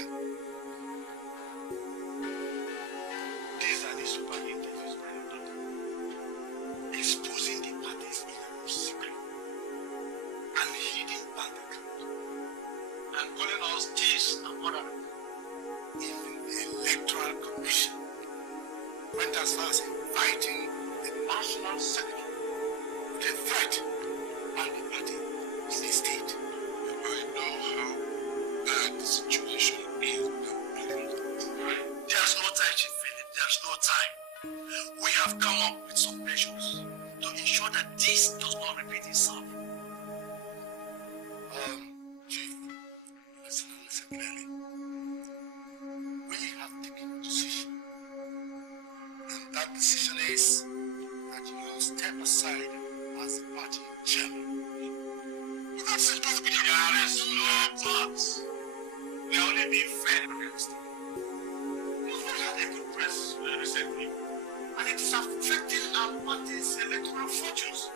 at these are the super interviews by your daughter, exposing the party's inner secret and hidden bank account, and calling us thieves and other. Even the Electoral Commission went as far as inviting the National Secretary with a threat and the party is a state. I know how bad the situation is now. There's no time, Chief Philip. There's no time. We have come up with some measures to ensure that this does not repeat itself. Chief, listen clearly. We have taken a decision. And that decision is that you will step aside as the party chairman. But that's supposed to be There is no buts. We are only being fair and realistic. We've had a good press recently, and it is affecting our party's electoral fortunes.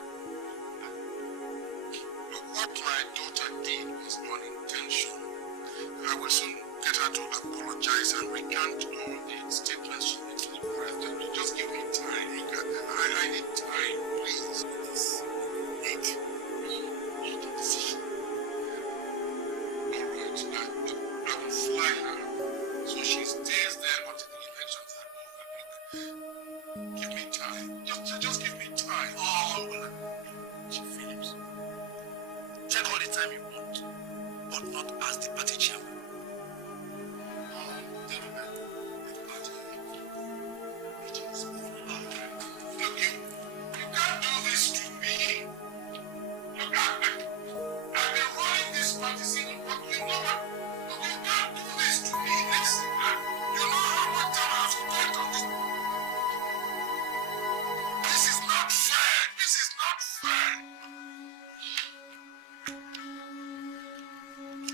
But what my daughter did was unintentional. I will soon get her to apologize and recant all the statements she made to the press. Just give me time. I need time, please. Make a decision. All right, I will fly her so she stays there until the elections are over. Give me time. Just give me time. All will Chief Phillips. Take all the time you want, but not as the party chairman. Gentlemen, the party meetings moving on. Look, you can't do this to me. Look, I've been running this party since what you know what? Look, you can't do this to me. Listen, you know how much time I have spent on this. This is not fair. This is not fair.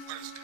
What is that?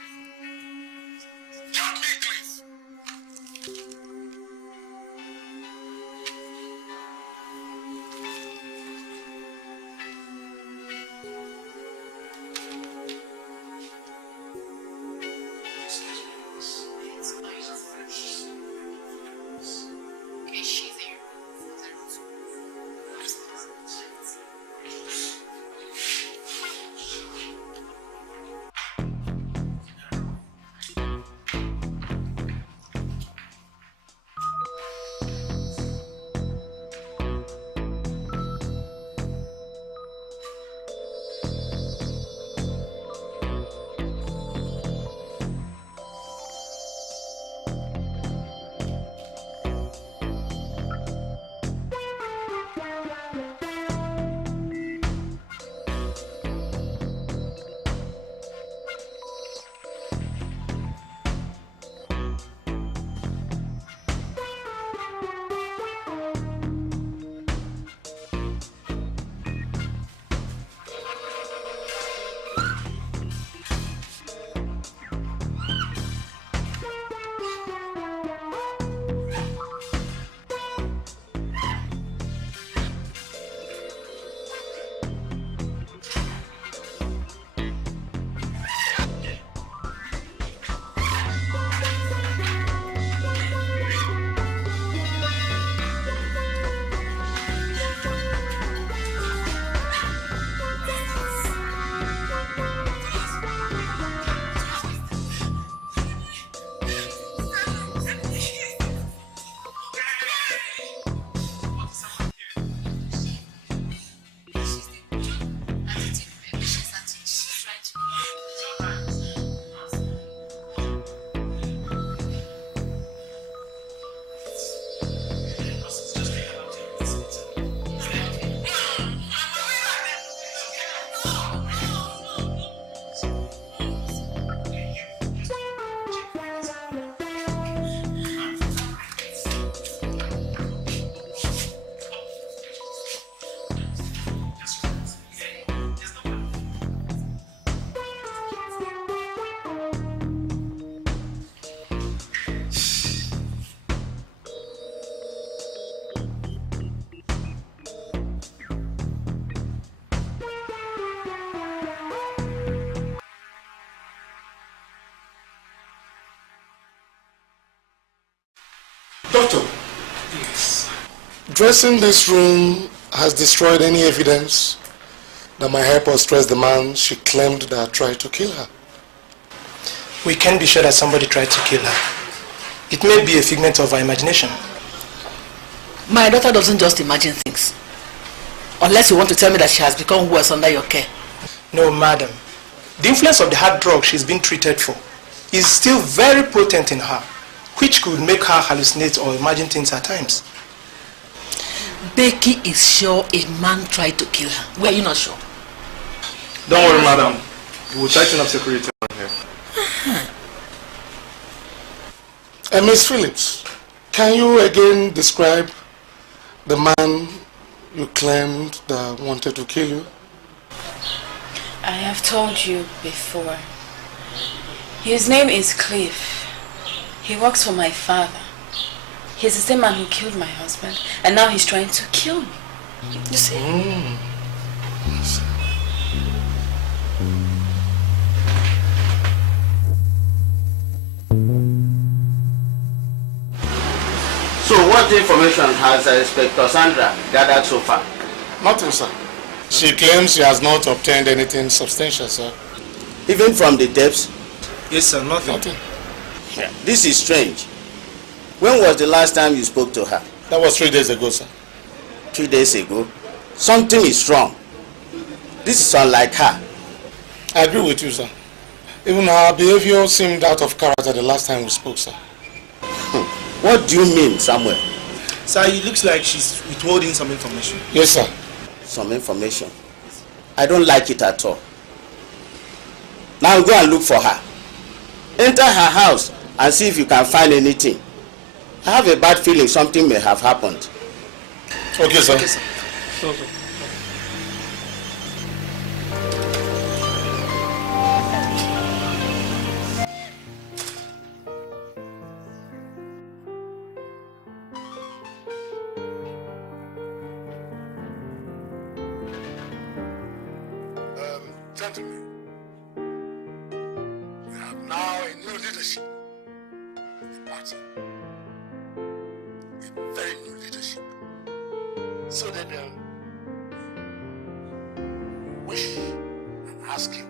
Dressing this room has destroyed any evidence that my helper stressed the man she claimed that tried to kill her. We can be sure that somebody tried to kill her. It may be a figment of our imagination. My daughter doesn't just imagine things. Unless you want to tell me that she has become worse under your care. No, madam. The influence of the hard drug she's been treated for is still very potent in her, which could make her hallucinate or imagine things at times. Becky is sure a man tried to kill her. Were you not sure? Don't worry, madam. We will tighten up security around here. Miss Phillips, can you again describe the man you claimed that wanted to kill you? I have told you before. His name is Cliff. He works for my father. He's the same man who killed my husband, and now he's trying to kill me. You see? So what information has Inspector Sandra gathered so far? Nothing, sir. She claims she has not obtained anything substantial, sir. Even from the tapes? Yes, sir, nothing. Yeah. This is strange. When was the last time you spoke to her? That was 3 days ago, sir. 3 days ago? Something is wrong. This is unlike her. I agree with you, sir. Even her behavior seemed out of character the last time we spoke, sir. What do you mean, Samuel? Sir, it looks like she's withholding some information. Yes, sir. Some information? I don't like it at all. Now go and look for her. Enter her house and see if you can find anything. I have a bad feeling something may have happened. Okay, sir. Okay, sir. Gentlemen, we have now a new leadership in the party. A very new leadership. So that wish and ask you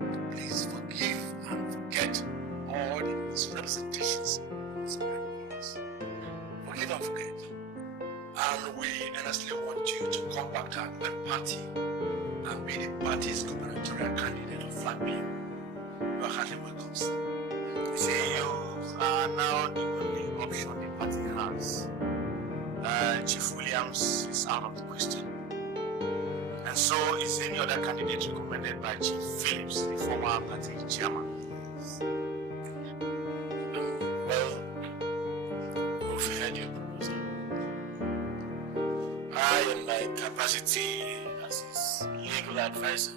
to please forgive and forget all the misrepresentations of this party. Forgive and forget. And we earnestly want you to come back to our great party and be the party's gubernatorial candidate of Flag B. You are highly welcome, sir. You see, you are now the only option the party has. Chief Williams is out of the question. And so is any other candidate recommended by Chief Phillips, the former party chairman. Well, we've heard your proposal. I, in my capacity as his legal advisor,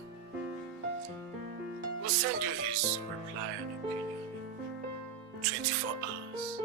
will send you his reply and opinion in 24 hours.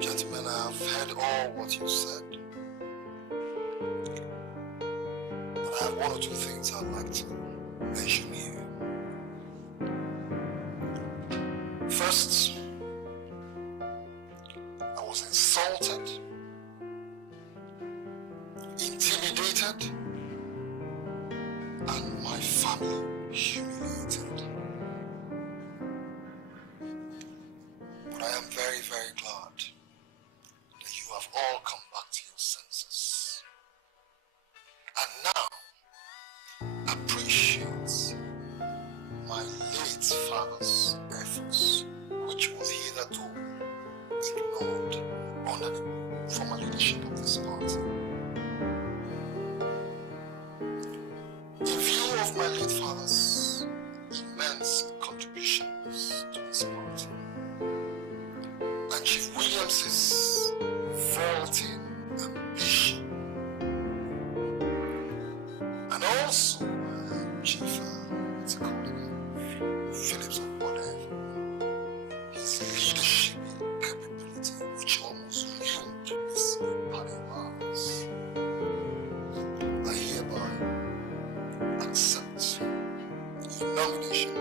Gentlemen, I've heard all what you said. But I have one or two things I'd like to mention here. First, I was insulted, intimidated, and my family humiliated. But I am very, very glad that you have all come back to your senses. And now, appreciate my late father's efforts, which was hitherto ignored under the former leadership of this party. In view of my late father's immense contributions to this party, and Chief Williams's vaulting ambition, accept your nomination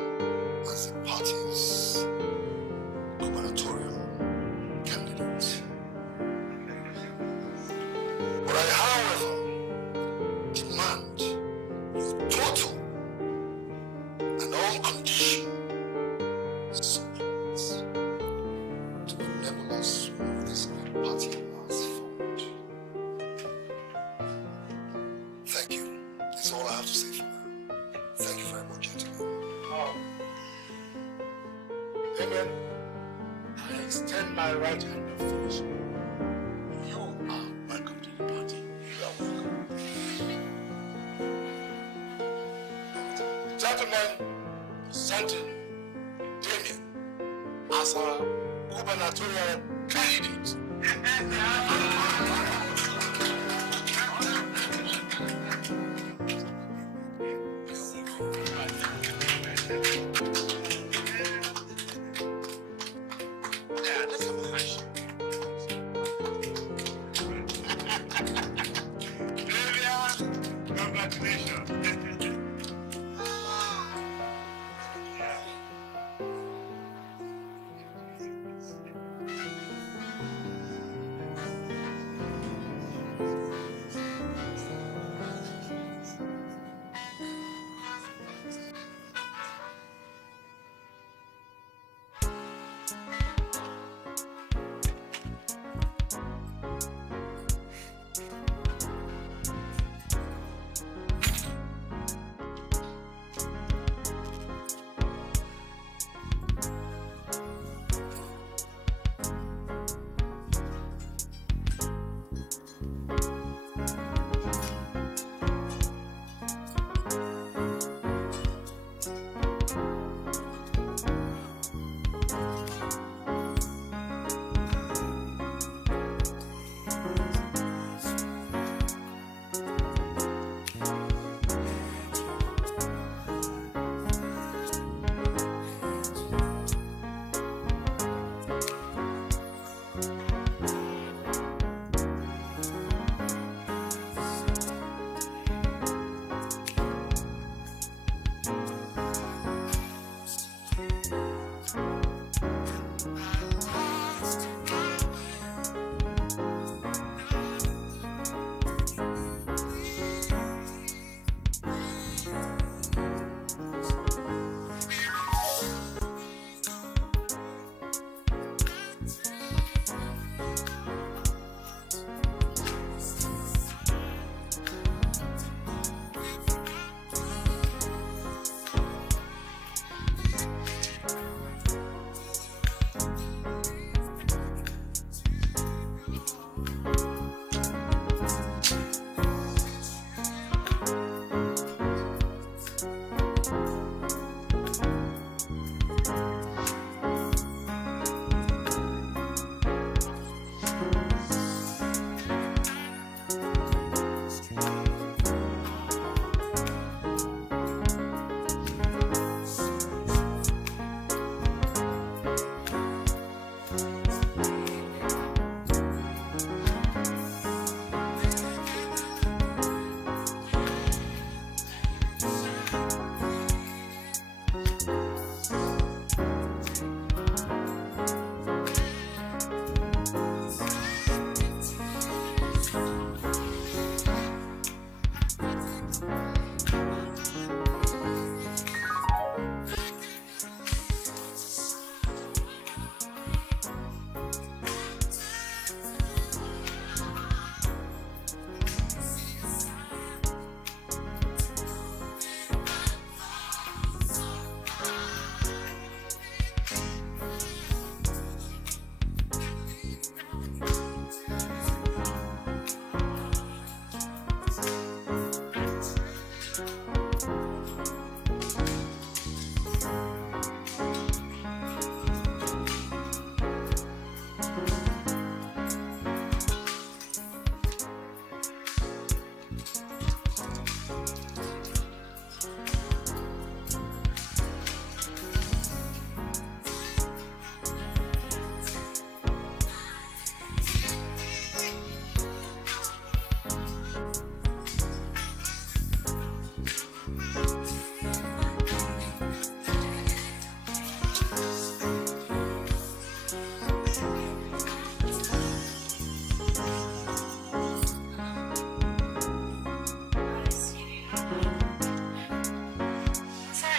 as the party's gubernatorial candidate. But I, however, demand your total and unconditional support to enable us to move this great party of ours forward. Thank you. That's all I have to say for now. Thank you very much, gentlemen. Damian, I extend my right hand of fellowship. You are welcome to the party. You are welcome. Gentlemen, presenting Damian as our gubernatorial candidate. Yeah, let's have a handshake. Damian, congratulations.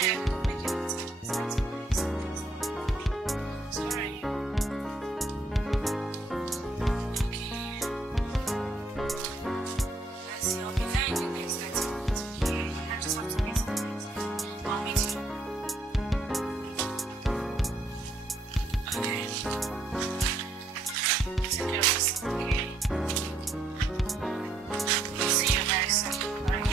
ahead. Don't make it sorry. Okay. Let's see. I'll be there in the next 30 minutes. Okay. I just have to wait a minute. I'll meet you. Okay. Take care of yourself, okay? See you very soon. Bye.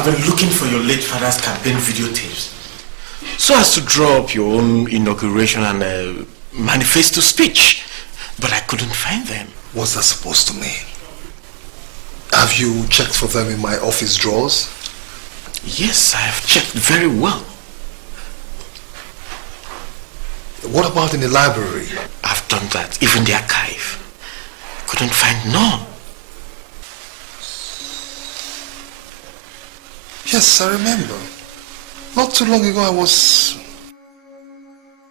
I've been looking for your late father's campaign videotapes so as to draw up your own inauguration and manifesto speech, but I couldn't find them. What's that supposed to mean? Have you checked for them in my office drawers? Yes, I have checked very well. What about in the library? I've done that, even the archive. Couldn't find none. Yes, I remember. Not too long ago I was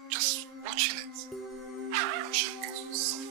just watching it. I'm sure it was something.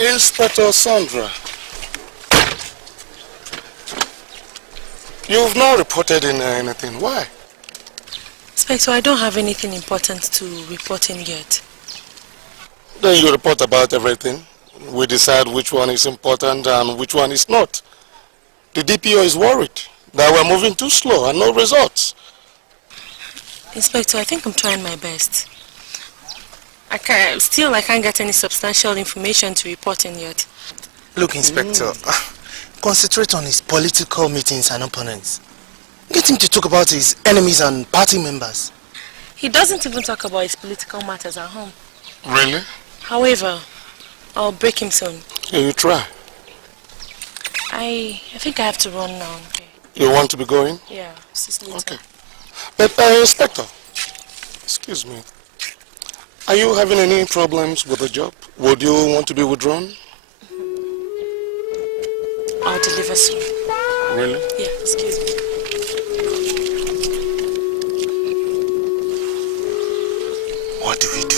Inspector Sandra, you've not reported in anything. Why? Inspector, I don't have anything important to report in yet. Then you report about everything. We decide which one is important and which one is not. The DPO is worried that we're moving too slow and no results. Inspector, I think I'm trying my best. I can't get any substantial information to report in yet. Look, Inspector, concentrate on his political meetings and opponents. Get him to talk about his enemies and party members. He doesn't even talk about his political matters at home. Really? However, I'll break him soon. Yeah, you try. I think I have to run now. Okay. You want to be going? Yeah, see you later. Okay. But, Inspector, excuse me. Are you having any problems with the job? Would you want to be withdrawn? I'll deliver soon. Really? Yeah, excuse me. What do we do?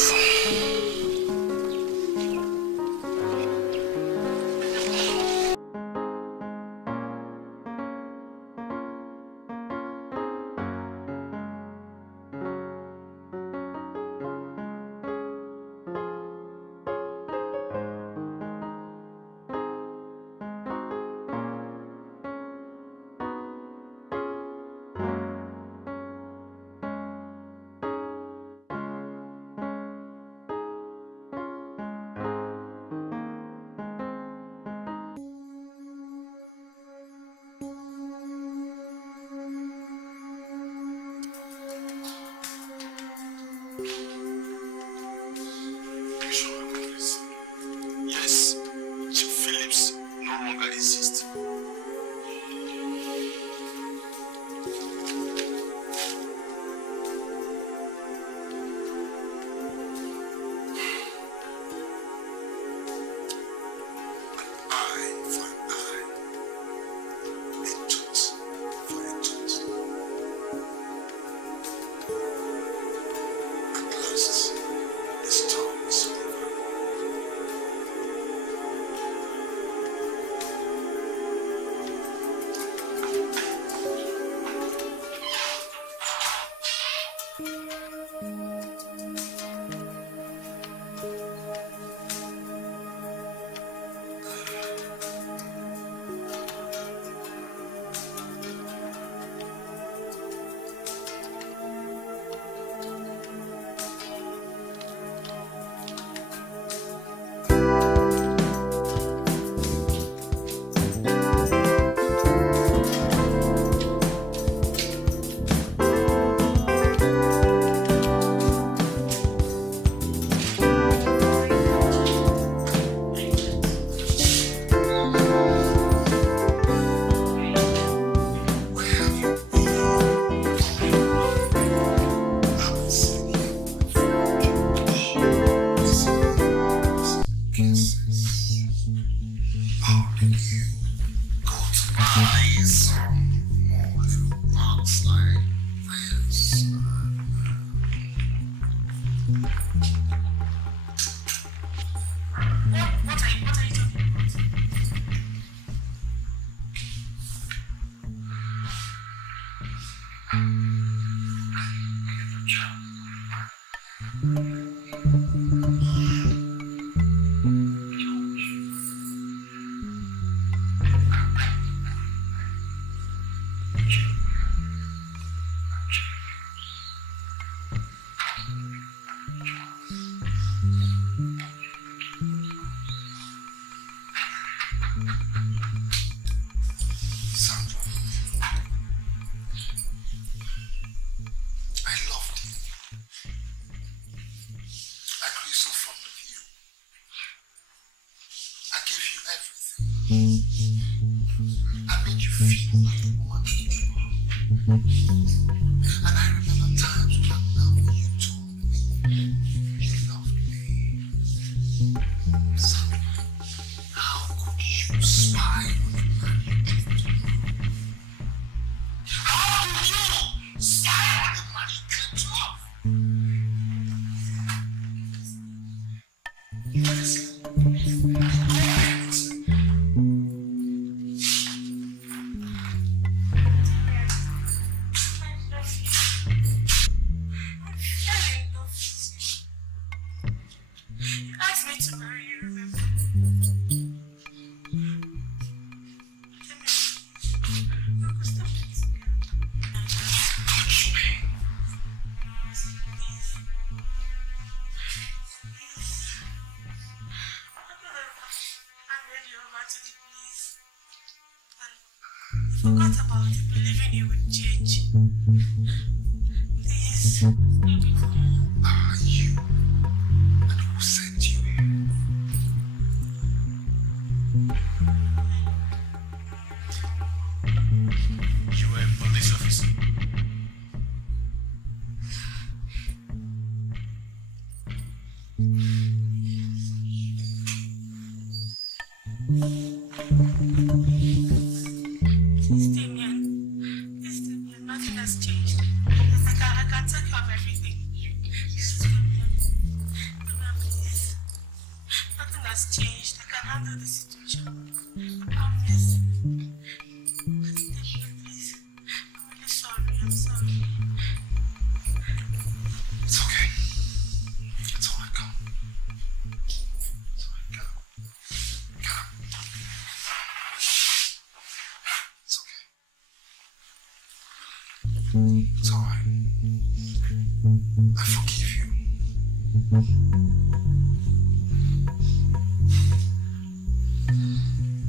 I made you feel like a woman that you are. And I remember times when you told me you loved me. So, how could you spy on a man you came to know? How could you spy on a man you came to love? Forgot about it, believing you would change. Please. Are you? And who sent you here? You were a police officer. Damian, nothing has changed. I can take care of everything. Damian, please. Nothing has changed. I can handle the situation. I promise. Damian, please. I'm really sorry. I'm sorry. It's okay. It's all right, come. It's all right, come. It's okay. It's all right. I forgive you.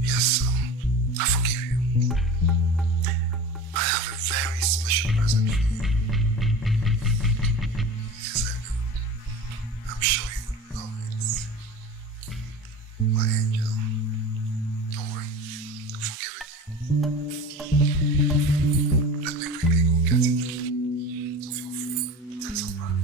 Yes, I forgive you. I have a very special present for you. Yes, I do. I'm sure you would love it. My angel. Don't worry. I've forgiven you. Let me quickly go get it. So feel free. Take some time.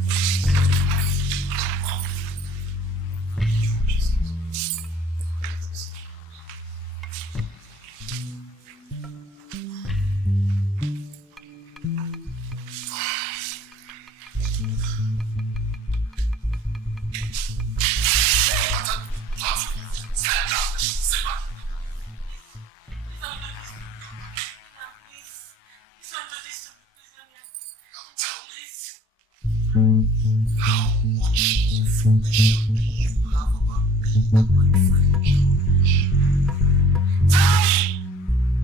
How much information do you have about me and my friend George?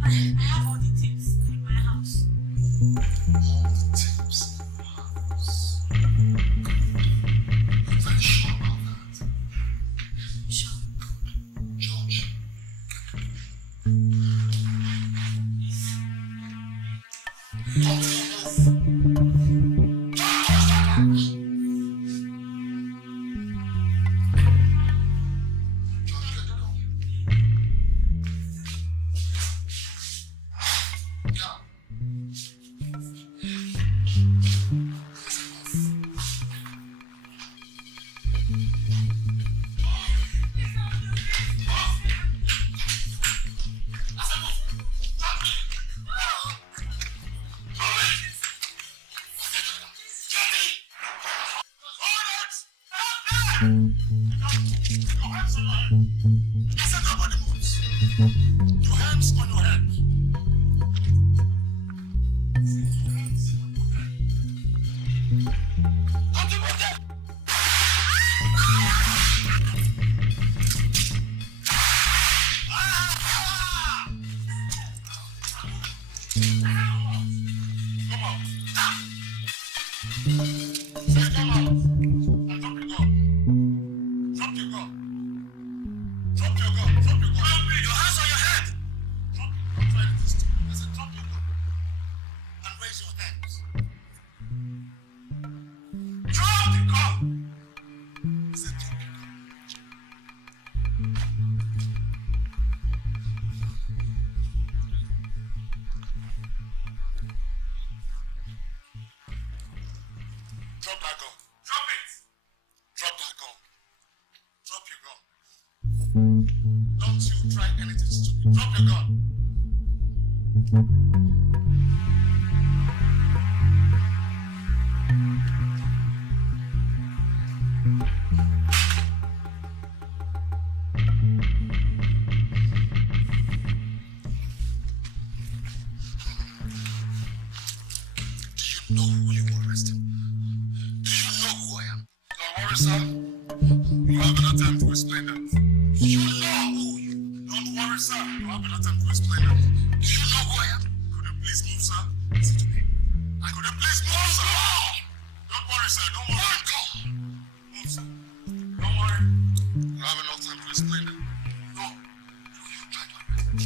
I have all the tips in my house. All the tips in your house. I'm very sure about that. Sure. George. Your hands on your head. Drop that gun. Drop it! Drop that gun. Drop your gun. Don't you try anything stupid. Drop your gun. Do you know who you were arresting? Do you know who I am? Don't worry, sir. You have enough time to explain that. Do you know who you? Don't worry, sir. You have enough time to explain that. Do you know who I am? Could you please move, sir? Listen to me. Could you please move, sir? Don't worry, sir. Don't worry. Move, sir. Don't worry. You have enough time to explain that. No. You tried my best.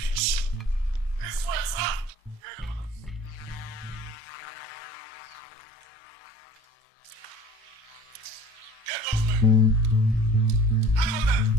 Bitch. This way, sir. Get those men. Hang on there.